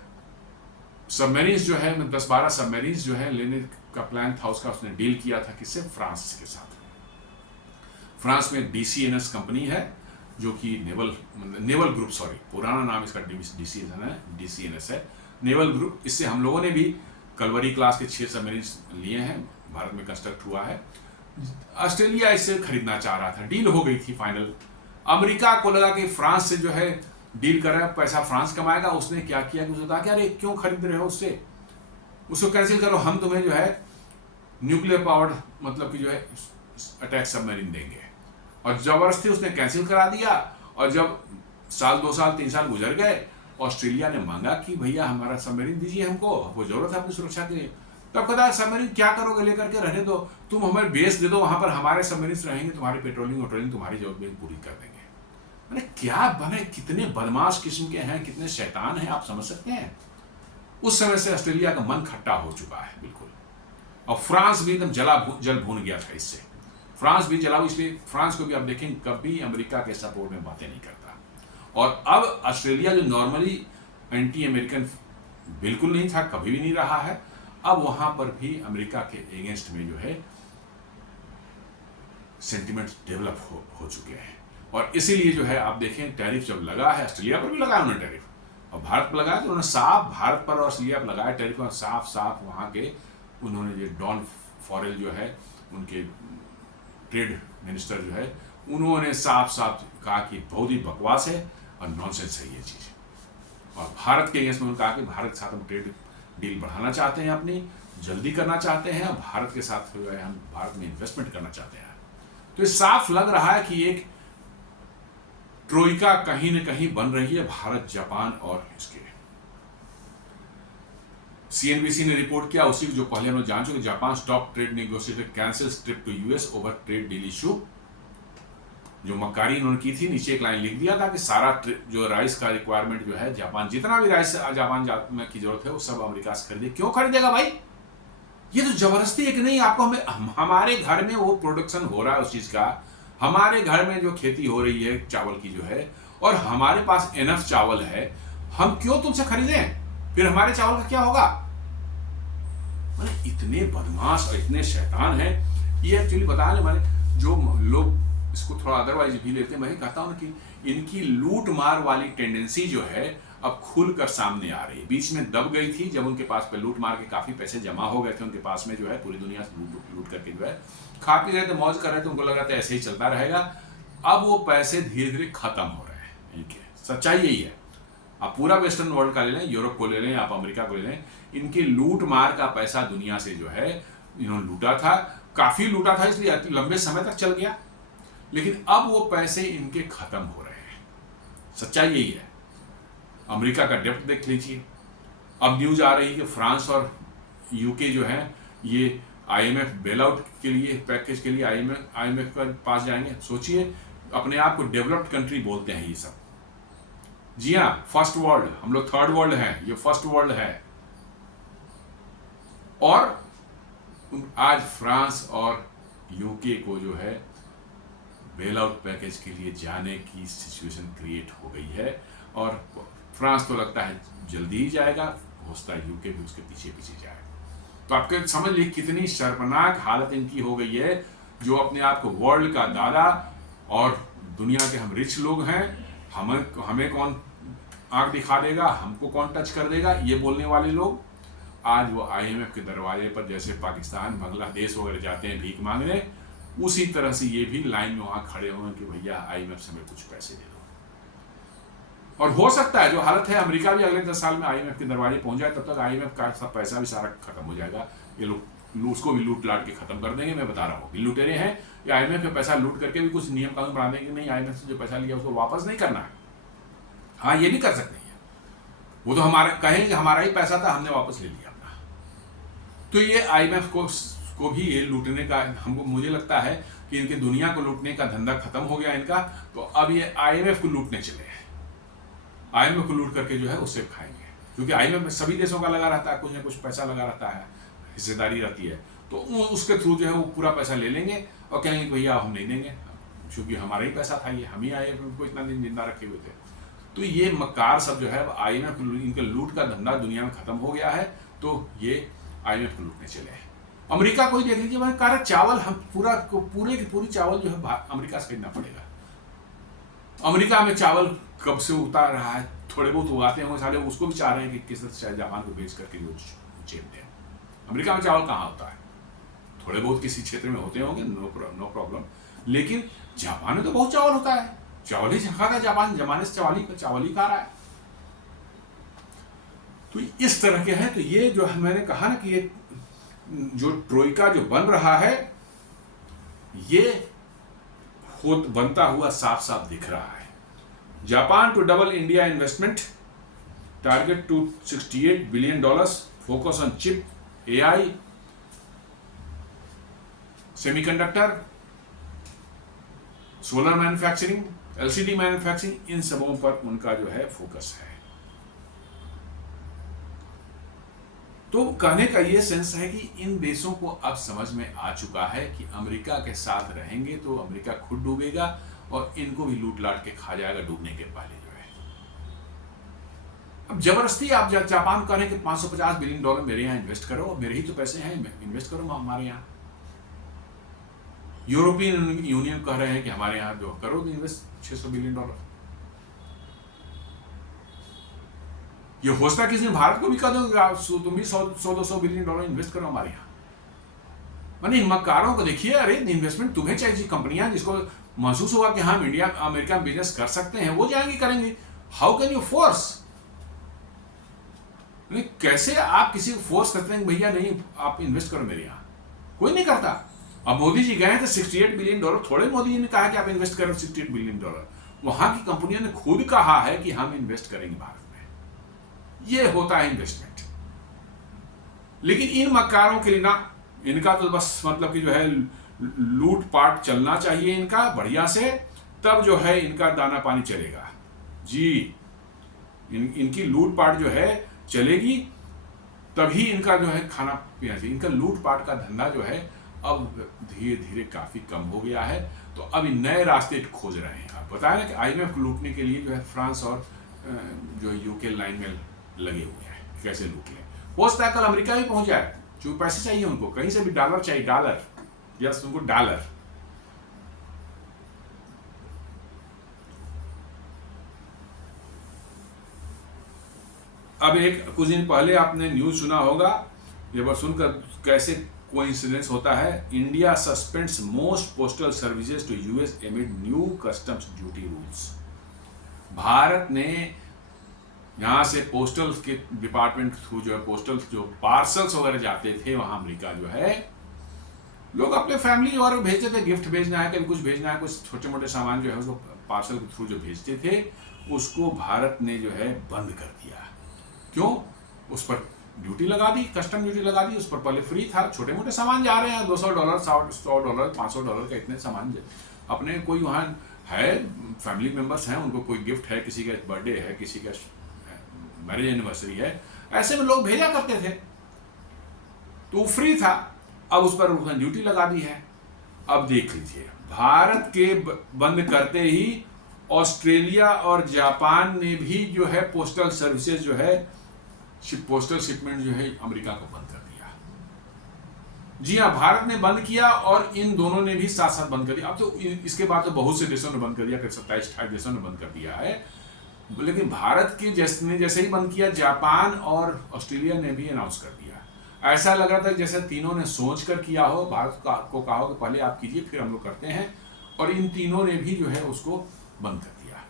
सबमरीन्स जो है 10-12 सबमरीन्स जो है लेने का प्लान था उसका, उसने डील किया था किससे? फ्रांस के साथ। फ्रांस में DCNS कंपनी है जो कि नेवल ग्रुप, सॉरी पुराना नाम इसका DCNS है, नेवल ग्रुप। इससे हम लोगों ने भी कलवरी क्लास के 6 सबमरीन्स लिए हैं, भारत में कंस्ट्रक्ट हुआ है। ऑस्ट्रेलिया इससे खरीदना चाह रहा था, डील हो गई थी फाइनल। अमेरिका को लगा कि फ्रांस से जो है डील कर रहा है, पैसा फ्रांस कमाएगा। उसने क्या किया कि उसने कहा कि अरे क्यों खरीद रहे हो उससे, उसको कैंसिल करो, हम तुम्हें जो है न्यूक्लियर पावर्ड मतलब कि जो है अटैक सबमरीन देंगे। और जबरदस्ती उसने कैंसिल करा दिया। और जब 1 2 साल 3 साल गुजर गए, ऑस्ट्रेलिया ने मांगा कि भैया हमारा सबमरीन दीजिए, हमको वो जरूरत है अपनी सुरक्षा के लिए। तब कहता है सबमरीन क्या करोगे लेकर के, रहने दो, तुम हमें बेस दे दो, वहां पर हमारे सबमरीन रहेंगे, तुम्हारी पेट्रोलिंग तुम्हारी जरूरत पूरी कर देंगे। मैंने क्या बने, कितने बदमाश किस्म के हैं, कितने शैतान हैं, आप समझ सकते हैं। उस समय से ऑस्ट्रेलिया का मन खट्टा हो चुका है बिल्कुल। और फ्रांस भी एकदम जल भून गया था इससे, फ्रांस भी जला। इसलिए फ्रांस को भी आप देखेंगे कभी अमेरिका के सपोर्ट में बातें नहीं करता। और अब ऑस्ट्रेलिया जो नॉर्मली एंटी अमेरिकन बिल्कुल नहीं था, कभी भी नहीं रहा है, अब वहां पर भी अमेरिका के अगेंस्ट में जो है सेंटिमेंट्स डेवलप हो चुके हैं। और इसीलिए जो है आप देखें टैरिफ जब लगा है, ऑस्ट्रेलिया पर भी लगाया उन्होंने टैरिफ, और भारत पर लगाया तो उन्होंने साफ भारत पर और ऑस्ट्रेलिया पर लगाया टैरिफ। और साफ वहाँ के उन्होंने जो डॉन फॉरेल जो है उनके ट्रेड मिनिस्टर जो है, उन्होंने साफ कहा कि बहुत ही बकवास है और नॉनसेंस है ये चीज़। और भारत के अगेंस्ट में उन्होंने कहा कि भारत के साथ हम ट्रेड डील बढ़ाना चाहते हैं, अपनी जल्दी करना चाहते हैं, और भारत के साथ जो है हम भारत में इन्वेस्टमेंट करना चाहते हैं। तो ये साफ लग रहा है कि एक ट्रोइका कहीं न कहीं बन रही है भारत, जापान और इसके। सीएनबीसी ने रिपोर्ट किया, उसी जो पहले हम लोग जान चुके, Japan stop trade negotiator cancels trip to US over trade deal issue. जो मक्कारी इन्होंने की थी, नीचे एक लाइन लिख दिया था कि सारा जो राइस का रिक्वायरमेंट जो है जापान, जितना भी राइस जापान में की जरूरत है वो सब अमेरिका से खरीदे। क्यों खरीदेगा भाई? ये तो जबरदस्ती है कि नहीं आपको, हमारे घर में वो प्रोडक्शन हो रहा है उस चीज का, हमारे घर में जो खेती हो रही है चावल की जो है, और हमारे पास एनफ चावल है, हम क्यों तुमसे खरीदें? फिर हमारे चावल का क्या होगा? इतने बदमाश और इतने शैतान हैं ये। एक्चुअली बताने मैंने, जो लोग इसको थोड़ा अदरवाइज भी लेते हैं, मैं कहता हूं कि इनकी लूट मार वाली टेंडेंसी जो है अब खुलकर सामने आ रही है। बीच में दब गई थी जब उनके पास पे लूट मार के काफी पैसे जमा हो गए थे उनके पास में, जो है पूरी दुनिया से लूट करके जो है खा पी रहे थे, मौज कर रहे थे, उनको लग रहा था ऐसे ही चलता रहेगा। अब वो पैसे धीरे धीरे खत्म हो रहे हैं इनके। सच्चाई यही है। आप पूरा वेस्टर्न वर्ल्ड का ले लें, यूरोप को ले लें, आप अमेरिका को ले लें, इनकी लूट मार का पैसा दुनिया से जो है इन्होंने लूटा था, काफी लूटा था, इसलिए लंबे समय तक चल गया, लेकिन अब वो पैसे इनके खत्म हो रहे हैं। सच्चाई यही है। अमेरिका का डेब्ट देख लीजिए। अब न्यूज आ रही है कि फ्रांस और यूके जो है ये आईएमएफ बेल आउट के लिए, पैकेज के लिए आईएमएफ के पास जाएंगे। सोचिए, अपने आप को डेवलप्ड कंट्री बोलते हैं ये सब। जी हाँ, फर्स्ट वर्ल्ड, हम लोग थर्ड वर्ल्ड हैं, ये फर्स्ट वर्ल्ड है। और आज फ्रांस और यूके को जो है बेल आउट पैकेज के लिए जाने की सिचुएशन क्रिएट हो गई है, और फ्रांस तो लगता है जल्दी ही जाएगा, हो सकता है यूके भी उसके पीछे पीछे जाए। तो आपके समझ लीजिए कितनी शर्मनाक हालत इनकी हो गई है, जो अपने आप को वर्ल्ड का दादा और दुनिया के हम रिच लोग हैं, हमें कौन आंख दिखा देगा, हमको कौन टच कर देगा, ये बोलने वाले लोग आज वो आईएमएफ के दरवाजे पर जैसे पाकिस्तान, बांग्लादेश वगैरह जाते हैं भीख मांगने, उसी तरह से ये भी लाइन में वहां खड़े हुए कि भैया आईएमएफ से हमें कुछ पैसे दे दो। और हो सकता है जो हालत है, अमेरिका भी अगले 10 साल में आईएमएफ के दरवाजे पहुंच जाए, तब तक आईएमएफ का सब पैसा भी सारा खत्म हो जाएगा। ये लोग उसको भी लूट लाट के खत्म कर देंगे। मैं बता रहा हूँ, लुटेरे हैं, ये आईएमएफ का पैसा लूट करके भी कुछ नियम कानून बना देंगे, नहीं आईएमएफ से जो पैसा लिया उसको वापस नहीं करना है। हाँ, ये भी कर सकते हैं, वो तो हमारे कहेंगे हमारा ही पैसा था, हमने वापस ले लिया अपना। तो ये आईएमएफ को भी ये लूटने का, हमको मुझे लगता है कि इनके दुनिया को लूटने का धंधा खत्म हो गया इनका, तो अब ये आईएमएफ को लूटने चले हैं। आईएमएफ को लूट करके जो है उससे खाएंगे, क्योंकि आईएमएफ में सभी देशों का लगा रहता है, कुछ ना कुछ पैसा लगा रहता है, हिस्सेदारी रहती है, तो उसके थ्रू जो है वो पूरा पैसा ले लेंगे और कहेंगे भैया हम नहीं देंगे, क्योंकि हमारा ही पैसा था, ये हम ही आईएमएफ को इतना दिन जिंदा रखे हुए थे। तो ये मक्कार सब जो है आईएमएफ, इनके लूट का धंधा दुनिया में खत्म हो गया है, तो ये आईएमएफ को लूटने चले हैं। अमेरिका को ही देख लीजिए, भाई चावल हम पूरे की पूरी चावल जो है अमेरिका से खरीदना पड़ेगा। अमेरिका में चावल कब से उतार रहा है, थोड़े बहुत उगाते हैं सारे, उसको भी चाह रहे हैं कि किस तरह से जापान को बेच करके वो चेप दें। अमेरिका में चावल कहाँ होता है? थोड़े बहुत किसी क्षेत्र में होते होंगे, नो प्रॉब्लम, लेकिन जापान में तो बहुत चावल होता है, चावल ही खाता है जापान, जमाने से चावल ही खा रहा है। तो इस तरह के हैं। तो ये जो मैंने कहा ना कि ये जो ट्रोइका जो बन रहा है, ये बनता हुआ साफ साफ दिख रहा है। Japan to double India investment, target to $68 billion, focus on chip, AI, semiconductor, solar manufacturing, LCD manufacturing, इन सबों पर उनका जो है फोकस है। तो कहने का ये सेंस है कि इन देशों को अब समझ में आ चुका है कि अमेरिका के साथ रहेंगे तो अमेरिका खुद डूबेगा और इनको भी लूट लाट के खा जाएगा डूबने के पहले जो है। अब जबरदस्ती आप जापान कह रहे हैं कि $550 बिलियन मेरे यहाँ इन्वेस्ट करो, मेरे ही तो पैसे हैं, इन्वेस्ट करो हमारे यहाँ। यूरोपियन यूनियन कह रहे हैं कि हमारे यहाँ जो करो इन्वेस्ट $600 बिलियन। ये होता किसी ने भारत को भी कह दो तुम भी 100-200 बिलियन इन्वेस्ट करो हमारे यहाँ। माने इन मक्कारों को देखिए, अरे इन्वेस्टमेंट तुम्हें चाहिए, कंपनियां जिसको महसूस होगा कि हम इंडिया अमेरिका बिजनेस कर सकते हैं वो जाएंगी करेंगे। How can you force? कैसे आप किसी को फोर्स करते हैं भैया नहीं आप इन्वेस्ट करो मेरे यहाँ? कोई नहीं करता। अब मोदी जी गए थे $68 बिलियन, थोड़े मोदी जी ने कहा कि आप इन्वेस्ट करो $68 बिलियन। वहां की कंपनियों ने खुद कहा है कि हम इन्वेस्ट करेंगे भारत में। ये होता है इन्वेस्टमेंट। लेकिन इन मक्कारों के लिए ना, इनका तो बस मतलब कि जो है लूट पाट चलना चाहिए इनका बढ़िया से, तब जो है इनका दाना पानी चलेगा जी। इनकी लूट पाट जो है चलेगी, तभी इनका जो है खाना पीना चाहिए। इनका लूट पाट का धंधा जो है अब धीरे धीरे काफी कम हो गया है, तो अब नए रास्ते खोज रहे हैं। आप बताया ना कि IMF लूटने के लिए जो है फ्रांस और जो यूके लाइन में लगे हुए हैं, कैसे लूट लें। हो सकता है कल अमेरिका भी पहुंच जाए, क्योंकि पैसे चाहिए उनको, कहीं से भी डॉलर चाहिए, डॉलर, यस उनको डॉलर। अब कुछ दिन पहले आपने न्यूज सुना होगा, ये बार सुनकर कैसे कोइंसिडेंस होता है। India suspends most postal services to US amid new customs duty rules. Bharat ने यहाँ से पोस्टल के डिपार्टमेंट थ्रू जो है पोस्टल जो पार्सल्स वगैरह जाते थे वहाँ अमेरिका जो है, लोग अपने फैमिली और भेजते थे, गिफ्ट भेजना है, कभी कुछ भेजना है, कुछ छोटे मोटे सामान जो है उसको पार्सल के थ्रू जो भेजते थे, उसको भारत ने जो है बंद कर दिया। क्यों? उस पर ड्यूटी लगा दी, कस्टम ड्यूटी लगा दी। उस पर पहले फ्री था, छोटे मोटे सामान जा रहे हैं, $200, $100, $500 का इतने सामान अपने कोई वहाँ है, फैमिली मेंबर्स हैं, उनको कोई गिफ्ट है, किसी का बर्थडे है, किसी का मैरिज एनिवर्सरी है, ऐसे में लोग भेजा करते थे, तो फ्री था। अब उस पर उसने ड्यूटी लगा दी है। अब देख लीजिए, भारत के बंद करते ही ऑस्ट्रेलिया और जापान ने भी जो है पोस्टल सर्विसेज जो है पोस्टल शिपमेंट जो है अमेरिका को बंद कर दिया। जी हाँ, भारत ने बंद किया और इन दोनों ने भी साथ साथ बंद कर दिया। अब तो इसके बाद तो बहुत से देशों ने बंद कर दिया, 27-28 देशों ने बंद कर दिया है। लेकिन भारत के जैसे ही बंद किया, जापान और ऑस्ट्रेलिया ने भी अनाउंस कर दिया। ऐसा लग रहा था जैसे तीनों ने सोच कर किया हो, भारत को कहा हो कि पहले आप कीजिए फिर हम लोग करते हैं, और इन तीनों ने भी जो है उसको बंद कर दिया।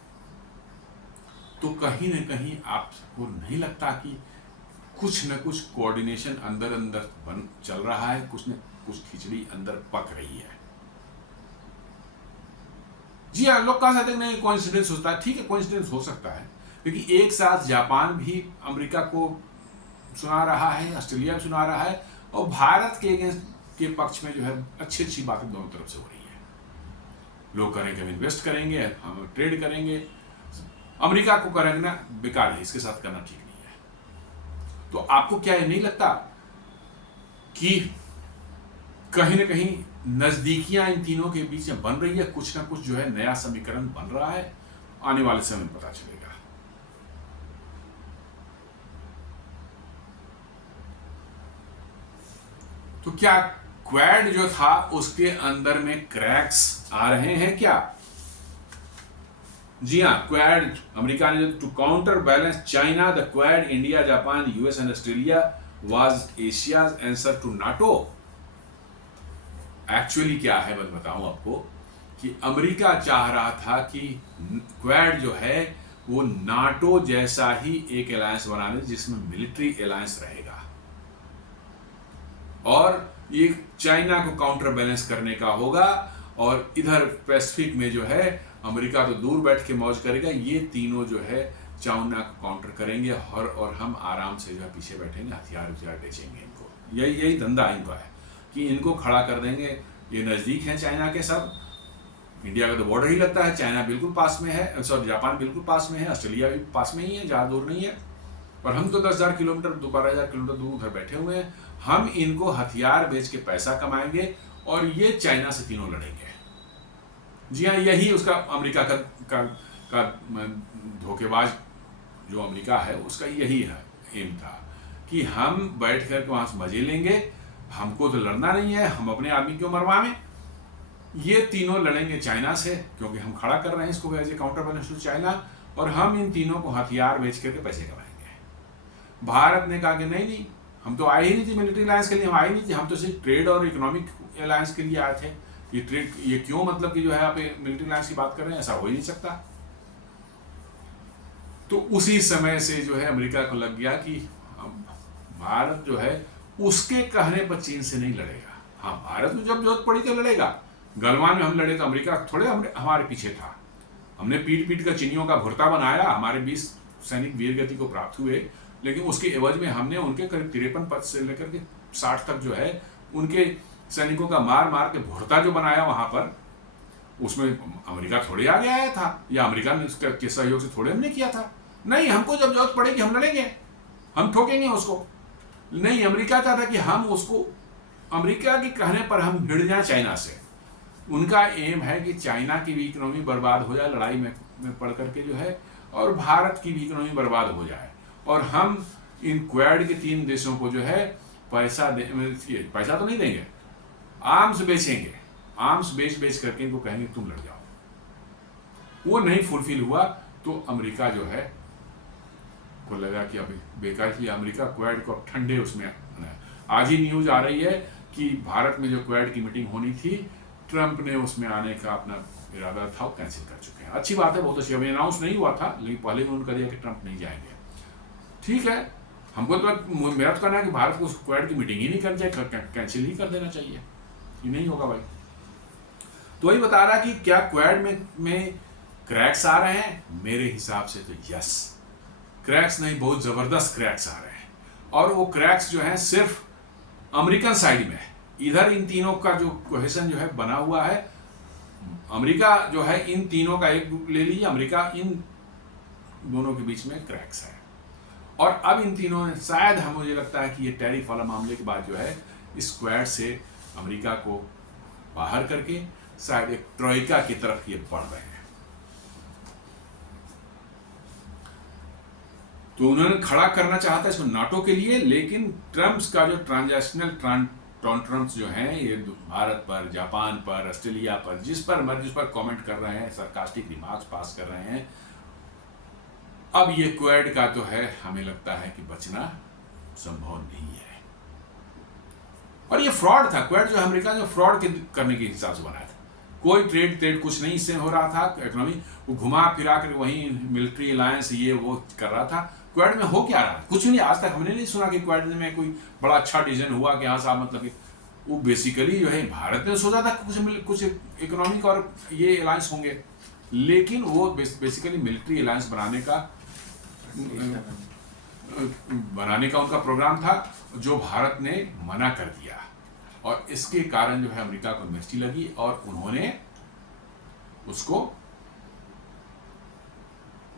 तो कहीं न कहीं आपको नहीं लगता कि कुछ न कुछ कोऑर्डिनेशन अंदर अंदर चल रहा है, कुछ न कुछ खिचड़ी अंदर पक रही है। जी हाँ, लोग कह सकते हैं नहीं कोइंसिडेंस होता है, ठीक है कोइंसिडेंस हो सकता है, लेकिन एक साथ जापान भी अमेरिका को सुना रहा है, ऑस्ट्रेलिया भी सुना रहा है, और भारत के पक्ष में जो है अच्छी अच्छी बातें दोनों तरफ से हो रही है। लोग करेंगे, हम इन्वेस्ट करेंगे, हम ट्रेड करेंगे, अमेरिका को करेंगे ना बेकार है, इसके साथ करना ठीक नहीं है। तो आपको क्या ये नहीं लगता कि कहीं ना कहीं नजदीकियां इन तीनों के बीच में बन रही है, कुछ ना कुछ जो है नया समीकरण बन रहा है, आने वाले समय में पता चलेगा। तो क्या क्वाड जो था उसके अंदर में क्रैक्स आ रहे हैं क्या? जी हाँ, क्वाड अमेरिका ने to counter balance China, the Quad India, Japan, US and Australia was Asia's answer to NATO. Actually क्या है बस बताऊं आपको कि अमेरिका चाह रहा था कि क्वाड जो है वो नाटो जैसा ही एक अलायंस बना ले जिसमें मिलिट्री अलायंस रहेगा, और ये चाइना को काउंटर बैलेंस करने का होगा, और इधर पैसिफिक में जो है अमेरिका तो दूर बैठ के मौज करेगा, ये तीनों जो है चाइना को काउंटर करेंगे, और हम आराम से जो है पीछे बैठेंगे, हथियार बेचेंगे इनको। यही धंधा इनका है कि इनको खड़ा कर देंगे। ये नज़दीक हैं चाइना के, सब इंडिया का तो बॉर्डर ही लगता है, चाइना बिल्कुल पास में है, सॉरी जापान बिल्कुल पास में है, ऑस्ट्रेलिया भी पास में ही है, ज़्यादा दूर नहीं है, पर हम तो 10,000 किलोमीटर 12,000 किलोमीटर दूर उधर बैठे हुए हैं। हम इनको हथियार बेच के पैसा कमाएंगे और ये चाइना से तीनों लड़ेंगे। जी हाँ, यही उसका अमेरिका का धोखेबाज जो अमेरिका है उसका यही है एम था कि हम बैठ कर वहाँ से मजे लेंगे, हमको तो लड़ना नहीं है, हम अपने आदमी क्यों मरवाएं, ये तीनों लड़ेंगे चाइना से, क्योंकि हम खड़ा कर रहे हैं इसको as a counter balance to China, और हम इन तीनों को हथियार बेच करके पैसे कमाएंगे। भारत ने कहा कि नहीं, हम तो आए ही नहीं थे मिलिट्री अलायंस के लिए, हम आए नहीं थे, हम तो सिर्फ ट्रेड और इकोनॉमिक अलायंस के लिए आए थे। ये ट्रेड, ये क्यों मतलब कि जो है आप मिलिट्री अलायंस की बात कर रहे हैं, ऐसा हो ही नहीं सकता। तो उसी समय से जो है अमेरिका को लग गया कि भारत जो है उसके कहने पर चीन से नहीं लड़ेगा। हाँ, भारत में जब जरूरत पड़ी तो लड़ेगा, गलवान में हम लड़े तो अमेरिका थोड़े हमारे पीछे था, हमने पीट पीट कर चीनियों का भुरता बनाया, हमारे 20 सैनिक वीरगति को प्राप्त हुए, लेकिन उसके एवज में हमने उनके करीब 53 पद से लेकर के 60 तक जो है उनके सैनिकों का मार मार के भुरता जो बनाया वहां पर, उसमें अमेरिका थोड़े आगे आया था, या अमेरिका ने उसके सहयोग से थोड़े हमने किया था। नहीं, हमको जब जरूरत पड़ेगी हम लड़ेंगे, हम ठोकेंगे उसको। नहीं, अमेरिका का था कि हम उसको, अमेरिका के कहने पर हम भिड़ जाए चाइना से। उनका एम है कि चाइना की भी इकोनॉमी बर्बाद हो जाए लड़ाई में पड़ करके जो है, और भारत की भी इकोनॉमी बर्बाद हो जाए, और हम इन क्वाड के 3 देशों को जो है पैसा तो नहीं देंगे, आर्म्स बेचेंगे, आर्म्स बेच करके इनको कहेंगे तुम लड़ जाओ। वो नहीं फुलफिल हुआ तो अमेरिका जो है को लगा कि अभी बेकार ही अमेरिका क्वाड को अब ठंडे उसमें। आज ही न्यूज आ रही है कि भारत में जो क्वाड की मीटिंग होनी थी, ट्रंप ने उसमें आने का अपना इरादा था, कैंसिल कर चुके हैं। अच्छी बात है, बहुत अच्छी। अभी अनाउंस नहीं हुआ था, लेकिन पहले ही उन्होंने कह दिया कि ट्रंप नहीं जाएंगे। ठीक है, हमको तो मेरा तो कहना है कि भारत को क्वाड की मीटिंग ही नहीं करनी चाहिए, कैंसिल ही कर देना चाहिए। ये नहीं होगा भाई। तो वही बता रहा कि क्या क्वाड में क्रैक्स आ रहे हैं? मेरे हिसाब से तो यस, क्रैक्स नहीं, बहुत जबरदस्त क्रैक्स आ रहे हैं। और वो क्रैक्स जो हैं सिर्फ अमेरिकन साइड में है। इधर इन तीनों का जो कोहेशन जो है बना हुआ है, अमेरिका जो है इन तीनों का एक ग्रुप ले लीजिए, अमेरिका इन दोनों के बीच में क्रैक्स है। और अब इन तीनों ने शायद, मुझे लगता है कि ये टैरिफ वाला मामले के बाद जो है इस क्वाड से अमेरिका को बाहर करके शायद एक ट्रोइका की तरफ ये बढ़ रहे हैं। तो उन्होंने खड़ा करना चाहा था इसको नाटो के लिए, लेकिन ट्रम्प्स का जो ट्रांजैक्शनल ट्रम्प्स जो हैं ये भारत पर, जापान पर, ऑस्ट्रेलिया पर, जिस पर कमेंट कर रहे हैं, सरकास्टिक रिमार्क्स पास कर रहे हैं। अब ये क्वाड का तो है, हमें लगता है कि बचना संभव नहीं है। और ये फ्रॉड था, क्वाड जो अमेरिका जो फ्रॉड करने के हिसाब से बनाया था। कोई ट्रेड कुछ नहीं इससे हो रहा था, इकोनॉमी वो घुमा फिरा कर वहीं मिलिट्री अलायंस ये वो कर रहा था। क्वाड में हो क्या रहा? कुछ नहीं, आज तक हमने नहीं सुना कि क्वाड में कोई बड़ा अच्छा डिसीजन हुआ कि हाँ साहब, मतलब कि वो बेसिकली जो है भारत ने सोचा था कुछ इकोनॉमिक और ये अलायंस होंगे, लेकिन वो बेसिकली मिलिट्री अलायंस बनाने का उनका प्रोग्राम था, जो भारत ने मना कर दिया। और इसके कारण जो है अमेरिका को मिर्ची लगी और उन्होंने उसको,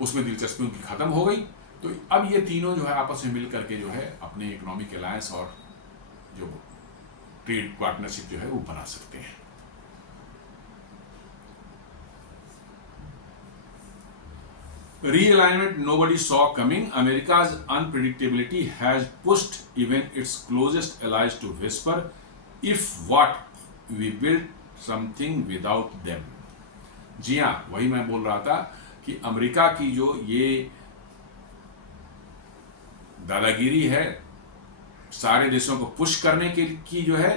उसमें दिलचस्पी उनकी खत्म हो गई। तो अब ये तीनों जो है आपस में मिल करके जो है अपने इकोनॉमिक अलायंस और जो ट्रेड पार्टनरशिप जो है वो बना सकते हैं। Realignment nobody saw coming. America's unpredictability has pushed even its closest allies to whisper, "If what, we built something without them." जी हाँ, वही मैं बोल रहा था कि अमेरिका की जो ये दादागिरी है सारे देशों को पुश करने की जो है,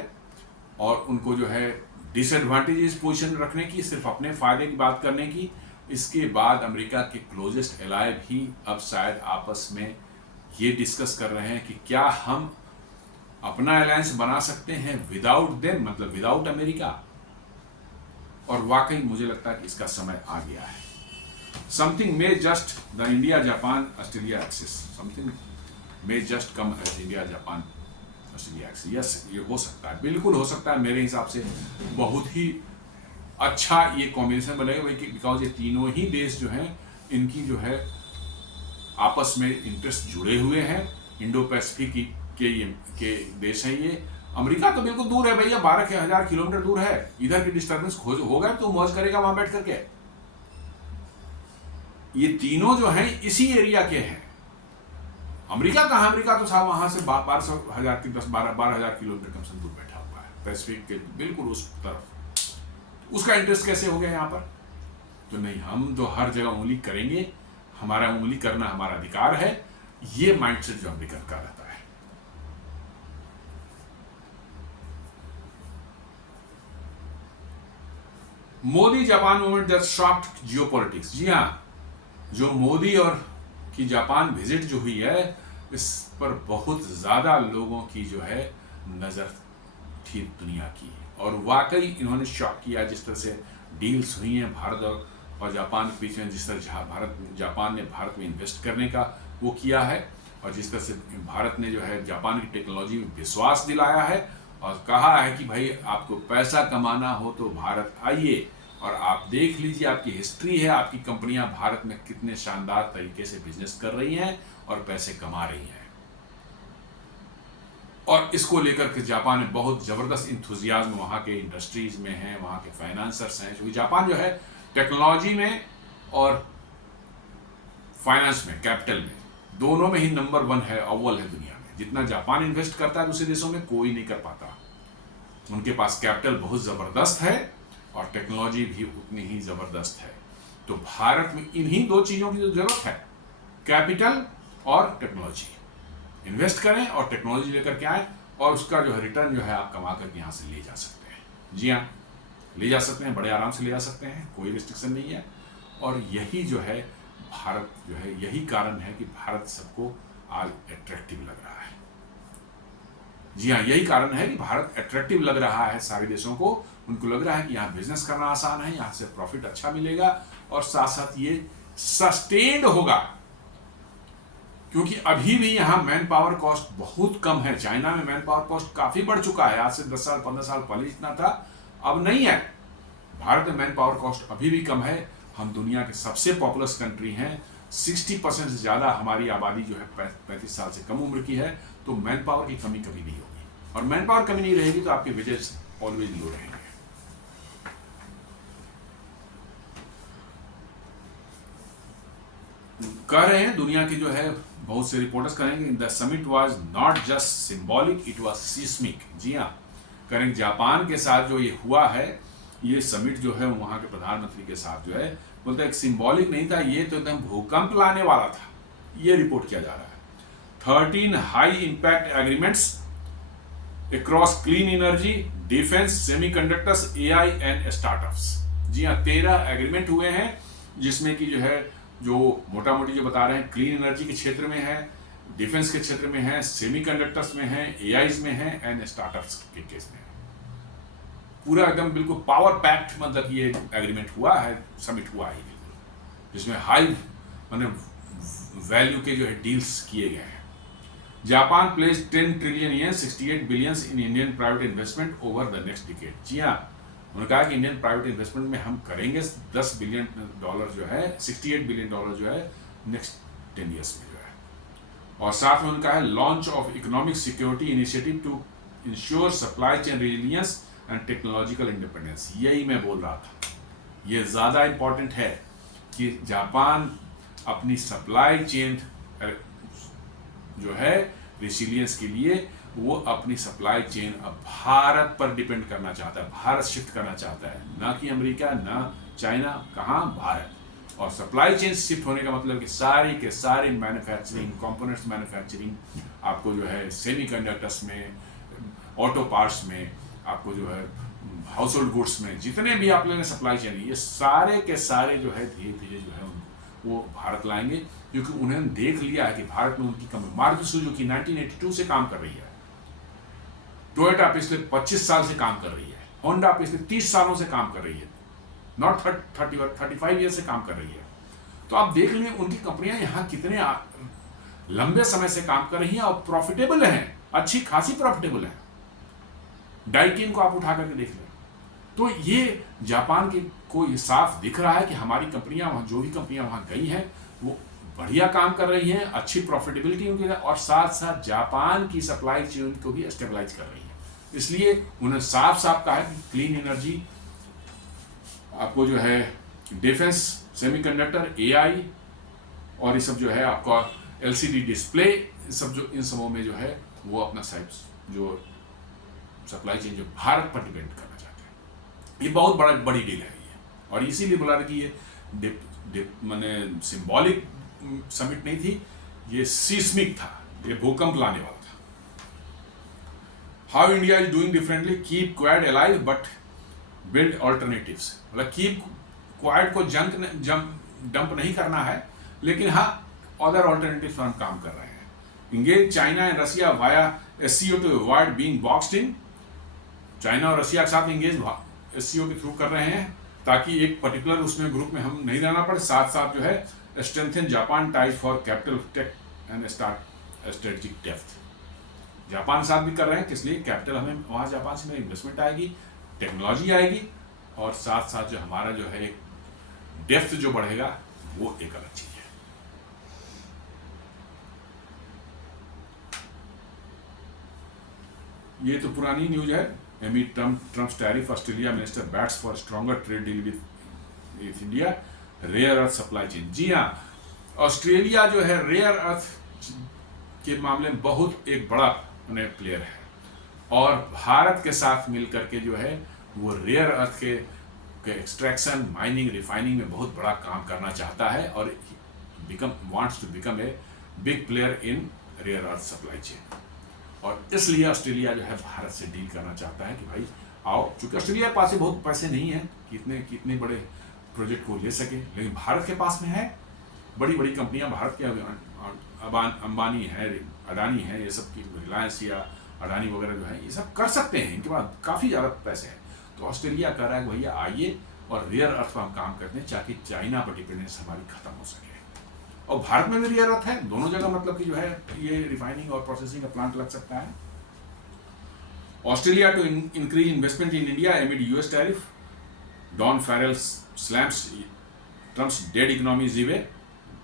और उनको जो है डिसएडवांटेजेस पोजीशन रखने की, सिर्फ अपने फायदे की बात करने की, इसके बाद अमेरिका के क्लोजेस्ट एलाय भी अब शायद आपस में ये डिस्कस कर रहे हैं कि क्या हम अपना अलायंस बना सकते हैं विदाउट देम, मतलब विदाउट अमेरिका। और वाकई मुझे लगता है कि इसका समय आ गया है। Something may just the India Japan Australia axis, something may just come as India Japan Australia axis. Yes, ये हो सकता है, बिल्कुल हो सकता है। मेरे हिसाब से बहुत ही अच्छा ये कॉम्बिनेशन बनेगा भाई, बिकॉज ये तीनों ही देश जो हैं इनकी जो है आपस में इंटरेस्ट जुड़े हुए हैं। इंडो पैसिफिक के देश हैं ये। अमेरिका तो बिल्कुल दूर है भैया, 12,000 किलोमीटर दूर है। इधर की डिस्टर्बेंस होगा तो मौज करेगा वहां बैठ करके। ये तीनों जो हैं इसी एरिया के हैं। अमेरिका कहाँ? अमेरिका तो साहब वहां से 12,000 की 12,000 किलोमीटर कम से दूर बैठा हुआ है, पैसिफिक के बिल्कुल उस तरफ। उसका इंटरेस्ट कैसे हो गया यहाँ पर? तो नहीं, हम तो हर जगह उंगली करेंगे, हमारा उंगली करना हमारा अधिकार है, ये माइंडसेट जो अमेरिका का रहता है। Modi Japan movement that shocked geopolitics. जी हाँ, जो मोदी और की जापान विजिट जो हुई है, इस पर बहुत ज्यादा लोगों की जो है नजर थी दुनिया की, और वाकई इन्होंने शॉक किया। जिस तरह से डील्स हुई हैं भारत और जापान के बीच में, जिस तरह जापान ने भारत में इन्वेस्ट करने का वो किया है, और जिस तरह से भारत ने जो है जापान की टेक्नोलॉजी में विश्वास दिलाया है और कहा है कि भाई आपको पैसा कमाना हो तो भारत आइए, और आप देख लीजिए आपकी हिस्ट्री है, आपकी कंपनियां भारत में कितने शानदार तरीके से बिजनेस कर रही हैं और पैसे कमा रही हैं। और इसको लेकर के जापान में बहुत ज़बरदस्त इंथुजियाज्म वहाँ के इंडस्ट्रीज में है, वहाँ के फाइनेंसर्स हैं, क्योंकि जापान जो है टेक्नोलॉजी में और फाइनेंस में, कैपिटल में, दोनों में ही नंबर 1 है, अव्वल है दुनिया में। जितना जापान इन्वेस्ट करता है दूसरे देशों में कोई नहीं कर पाता। उनके पास कैपिटल बहुत ज़बरदस्त है और टेक्नोलॉजी भी उतनी ही ज़बरदस्त है। तो भारत में इन्हीं 2 चीज़ों की जो ज़रूरत है, कैपिटल और टेक्नोलॉजी। इन्वेस्ट करें और टेक्नोलॉजी लेकर के आए, और उसका जो है रिटर्न जो है आप कमा करके यहाँ से ले जा सकते हैं। जी हाँ, ले जा सकते हैं, बड़े आराम से ले जा सकते हैं, कोई रिस्ट्रिक्शन नहीं है। और यही जो है भारत जो है, यही कारण है कि भारत सबको आज अट्रैक्टिव लग रहा है। जी हाँ, यही कारण है कि भारत अट्रैक्टिव लग रहा है सारे देशों को। उनको लग रहा है कि यहाँ बिजनेस करना आसान है, यहाँ से प्रॉफिट अच्छा मिलेगा और साथ साथ ये सस्टेन्ड होगा, क्योंकि अभी भी यहाँ मैन पावर कॉस्ट बहुत कम है। चाइना में मैन पावर कॉस्ट काफी बढ़ चुका है, आज से 10 साल 15 साल पहले जितना था अब नहीं है। भारत में मैन पावर कॉस्ट अभी भी कम है। हम दुनिया के सबसे पॉपुलस कंट्री हैं, 60% से ज़्यादा हमारी आबादी जो है 35 साल से कम उम्र की है, तो मैन पावर की कमी कभी नहीं होगी। और मैन पावर कमी नहीं रहेगी तो आपके वेजेस ऑलवेज लो रहेंगे। कह रहे हैं दुनिया की जो है बहुत से रिपोर्टर्स कहेंगे the summit was not just symbolic, it was seismic. जी हाँ, करेंगे जापान के साथ जो ये हुआ है, ये समिट जो है वहाँ के प्रधानमंत्री के साथ जो है, बोलते एक सिंबॉलिक नहीं था, ये तो एकदम भूकंप लाने वाला था, ये रिपोर्ट किया जा रहा है। 13 high impact agreements across clean energy, defence, semiconductors, AI and startups. जी हाँ, 13 एग्रीमेंट हुए हैं, जिसमें कि जो है जो मोटा मोटी जो बता रहे हैं क्लीन एनर्जी के क्षेत्र में है, डिफेंस के क्षेत्र में है, सेमीकंडक्टर्स में है, एआईज में है एंड स्टार्टअप्स के केस में है। पूरा एकदम बिल्कुल पावर पैक्ट मतलब ये एग्रीमेंट हुआ है, समिट हुआ है, जिसमें हाई माने वैल्यू के जो है डील्स किए गए हैं। Japan place 10 trillion yen 68 billions in Indian private investment over the next decade. जी हाँ, उन्होंने कहा कि इंडियन प्राइवेट इन्वेस्टमेंट में हम करेंगे $10 बिलियन जो है, $68 बिलियन जो है नेक्स्ट 10 ईयर्स में जो है। और साथ में उनका है launch of economic security initiative to ensure supply chain resilience and technological independence. यही मैं बोल रहा था, ये ज़्यादा इम्पॉर्टेंट है कि जापान अपनी सप्लाई चेन जो है रिसिलियंस के लिए वो अपनी सप्लाई चेन अब भारत पर डिपेंड करना चाहता है, भारत शिफ्ट करना चाहता है, ना कि अमेरिका ना चाइना, कहाँ, भारत। और सप्लाई चेन शिफ्ट होने का मतलब कि सारी के सारी मैन्युफैक्चरिंग, कंपोनेंट्स मैन्युफैक्चरिंग, आपको जो है सेमीकंडक्टर्स में, ऑटो पार्ट्स में, आपको जो है हाउस होल्ड गुड्स में, जितने भी आप लोगों ने सप्लाई चेन, ये सारे के सारे जो है धीरे धीरे जो है वो भारत लाएंगे, क्योंकि उन्होंने देख लिया है कि भारत में उनकी कमी। मारुति सुजुकी 1982 से काम कर रही है, टोयोटा पिछले 25 साल से काम कर रही है, होंडा पिछले 30 सालों से काम कर रही है, नॉट 35 ईयर से काम कर रही है। तो आप देख लें उनकी कंपनियां यहाँ कितने लंबे समय से काम कर रही हैं और प्रॉफिटेबल हैं, अच्छी खासी प्रॉफिटेबल है। डाइकिन को आप उठा करके देख लें, तो ये जापान की को ये साफ दिख रहा है कि हमारी कंपनियां वहाँ, जो भी कंपनियां वहाँ गई हैं वो बढ़िया काम कर रही हैं, अच्छी प्रॉफिटेबिलिटी उनकी है, और साथ साथ जापान की सप्लाई चेन को भी स्टेबलाइज कर रही है। इसलिए उन्होंने साफ साफ कहा है कि क्लीन एनर्जी, आपको जो है डिफेंस, सेमीकंडक्टर, एआई और ये सब जो है आपका एलसीडी डिस्प्ले, सब जो इन सबों में जो है वो अपना साइड जो सप्लाई चेन जो भारत पर डिपेंड करना चाहते हैं। ये बहुत बड़ी डील है ये, और इसीलिए बोला कि ये माने सिंबॉलिक समिट नहीं थी, ये सीस्मिक था, ये भूकंप लाने वाला था। How India is doing differently, keep quad alive but build alternatives. मतलब कीप क्वाड को डंप नहीं करना है, लेकिन हाँ अदर ऑल्टरनेटिव्स पर हम काम कर रहे हैं। Engage China and Russia via SCO to avoid being boxed in. China और रसिया के साथ इंगेज एससीओ के थ्रू कर रहे हैं, ताकि एक पर्टिकुलर उसमें ग्रुप में हम नहीं रहना पड़े। साथ साथ जो है strengthen Japan ties for capital tech and strategic depth. Japan साथ भी कर रहे हैं, किस लिए? कैपिटल हमें वहाँ जापान से इन्वेस्टमेंट आएगी, टेक्नोलॉजी आएगी, और साथ साथ जो हमारा जो है डेप्थ जो बढ़ेगा वो एक अलग चीज है। ये तो पुरानी न्यूज है। Amid Trump's tariff, Australia minister bats for stronger trade deal with India, rare earth supply chain. जी हाँ, ऑस्ट्रेलिया जो है रेयर अर्थ के मामले में बहुत एक बड़ा प्लेयर है, और भारत के साथ मिलकर के जो है वो रेयर अर्थ के एक्सट्रैक्शन, माइनिंग, रिफाइनिंग में बहुत बड़ा काम करना चाहता है, और wants to become a big player in rare earth supply chain. और इसलिए ऑस्ट्रेलिया जो है भारत से डील करना चाहता है कि भाई आओ, क्योंकि ऑस्ट्रेलिया के पास बहुत पैसे नहीं है कि कितने बड़े प्रोजेक्ट को ले सके, लेकिन भारत के पास में है। बड़ी बड़ी कंपनियां भारत के, अंबानी है, अडानी है, ये सब की रिलायंस या अडानी वगैरह जो है ये सब कर सकते हैं, इनके पास काफ़ी ज़्यादा पैसे हैं। तो ऑस्ट्रेलिया कह रहा है भैया आइए और रेयर अर्थ पर हम काम करते हैं, ताकि चाइना पर डिपेंडेंस हमारी खत्म हो सके। और भारत में भी रेयर अर्थ है, दोनों जगह मतलब कि जो है ये रिफाइनिंग और प्रोसेसिंग का प्लांट लग सकता है। Australia to increase investment in India amid US tariff, Don Farrell slams Trump's dead economy jibe.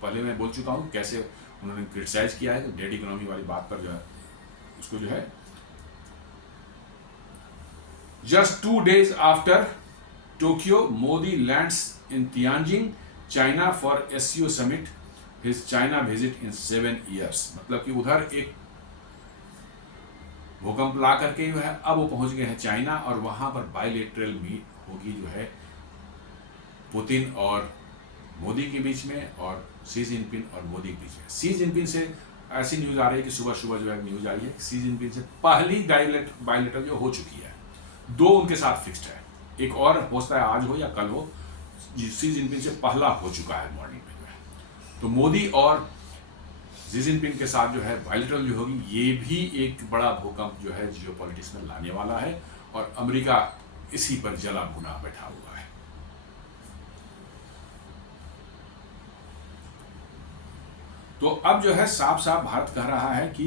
पहले मैं बोल चुका हूँ कैसे उन्होंने क्रिटिसाइज किया है, तो डेड इकोनॉमी वाली बात पर जो है उसको जो है just 2 days after Tokyo Modi lands in Tianjin China for SCO summit, his China visit in 7 years। मतलब कि उधर एक भूकंप ला करके जो है अब वो पहुंच गए हैं चाइना, और वहां पर बायलैटरल मीट होगी जो है पुतिन और मोदी के बीच में, और शी जिनपिंग और मोदी के बीच में। शी जिनपिंग से ऐसी न्यूज आ रही है कि सुबह सुबह जो है न्यूज आई है कि शी जिनपिंग से पहली बायलैटरल जो हो चुकी है, 2 उनके साथ फिक्स्ड है, एक और हो सकता है आज हो या कल हो। शी जिनपिंग से पहला हो चुका है मॉर्निंग में जो है। तो मोदी और शी जिनपिंग के साथ जो है बायलैटरल जो होगी, ये भी एक बड़ा भूकंप जो है जियोपॉलिटिक्स में लाने वाला है, और अमेरिका इसी पर जला भुना बैठा हुआ है। तो अब जो है साफ साफ भारत कह रहा है कि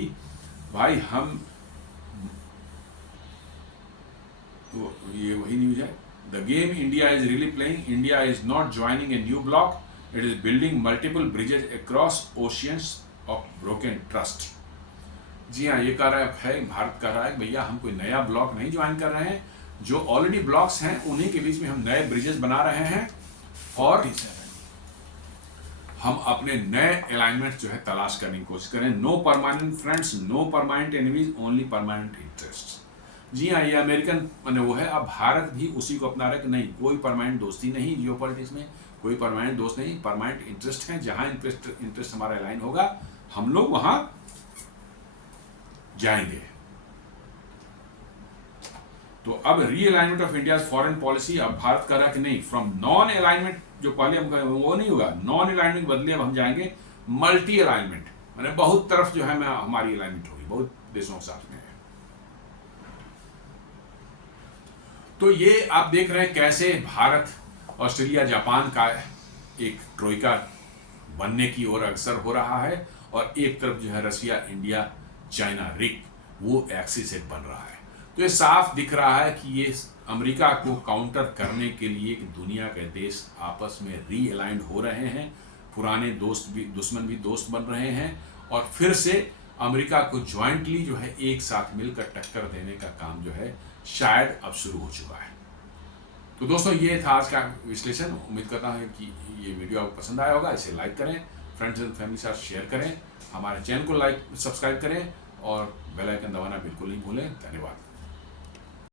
भाई हम, तो ये वही न्यूज है, the game India is really playing, India is not joining a new bloc, it is building multiple bridges across oceans of broken trust. जी हाँ, ये कह रहा है भारत कह रहा है भैया हम कोई नया ब्लॉक नहीं ज्वाइन कर रहे हैं, जो ऑलरेडी ब्लॉक्स हैं उन्हीं के बीच में हम नए ब्रिजेस बना रहे हैं, और हम अपने नए अलाइनमेंट जो है तलाश करने की कोशिश करें। No permanent friends, no permanent enemies, only permanent interest. जी हाँ, ये अमेरिकन मैंने वो है। अब भारत भी उसी को अपना रहा है कि नहीं, कोई परमानेंट दोस्ती नहीं, जियोपॉलिटिक्स में कोई परमानेंट दोस्त नहीं, परमानेंट इंटरेस्ट है। जहां इंटरेस्ट हमारा अलाइन होगा हम लोग वहां जाएंगे। तो अब realignment of India foreign policy, अब भारत कह रहा है कि नहीं, फ्रॉम नॉन अलाइनमेंट जो पहले हम वो नहीं होगा, नॉन अलाइनमेंट बदले अब हम जाएंगे मल्टी अलाइनमेंट, मैंने बहुत तरफ जो है हमारी अलाइनमेंट होगी, बहुत देशों के साथ में है। तो ये आप देख रहे हैं कैसे भारत ऑस्ट्रेलिया जापान का एक ट्रोइका बनने की ओर अग्रसर हो रहा है, और एक तरफ जो है रसिया, इंडिया, चाइना, रिक, वो एक्सिस एक बन रहा है। तो ये साफ दिख रहा है कि ये अमेरिका को काउंटर करने के लिए कि दुनिया के देश आपस में रीअलाइंड हो रहे हैं, पुराने दोस्त भी दुश्मन भी दोस्त बन रहे हैं, और फिर से अमेरिका को ज्वाइंटली जो है एक साथ मिलकर टक्कर देने का काम जो है शायद अब शुरू हो चुका है। तो दोस्तों ये था आज का विश्लेषण। उम्मीद करता हूँ कि ये वीडियो आपको पसंद आया होगा। इसे लाइक करें, फ्रेंड्स एंड फैमिली के साथ शेयर करें, हमारे चैनल को सब्सक्राइब करें, और बेल आइकन दबाना बिल्कुल नहीं भूलें। धन्यवाद।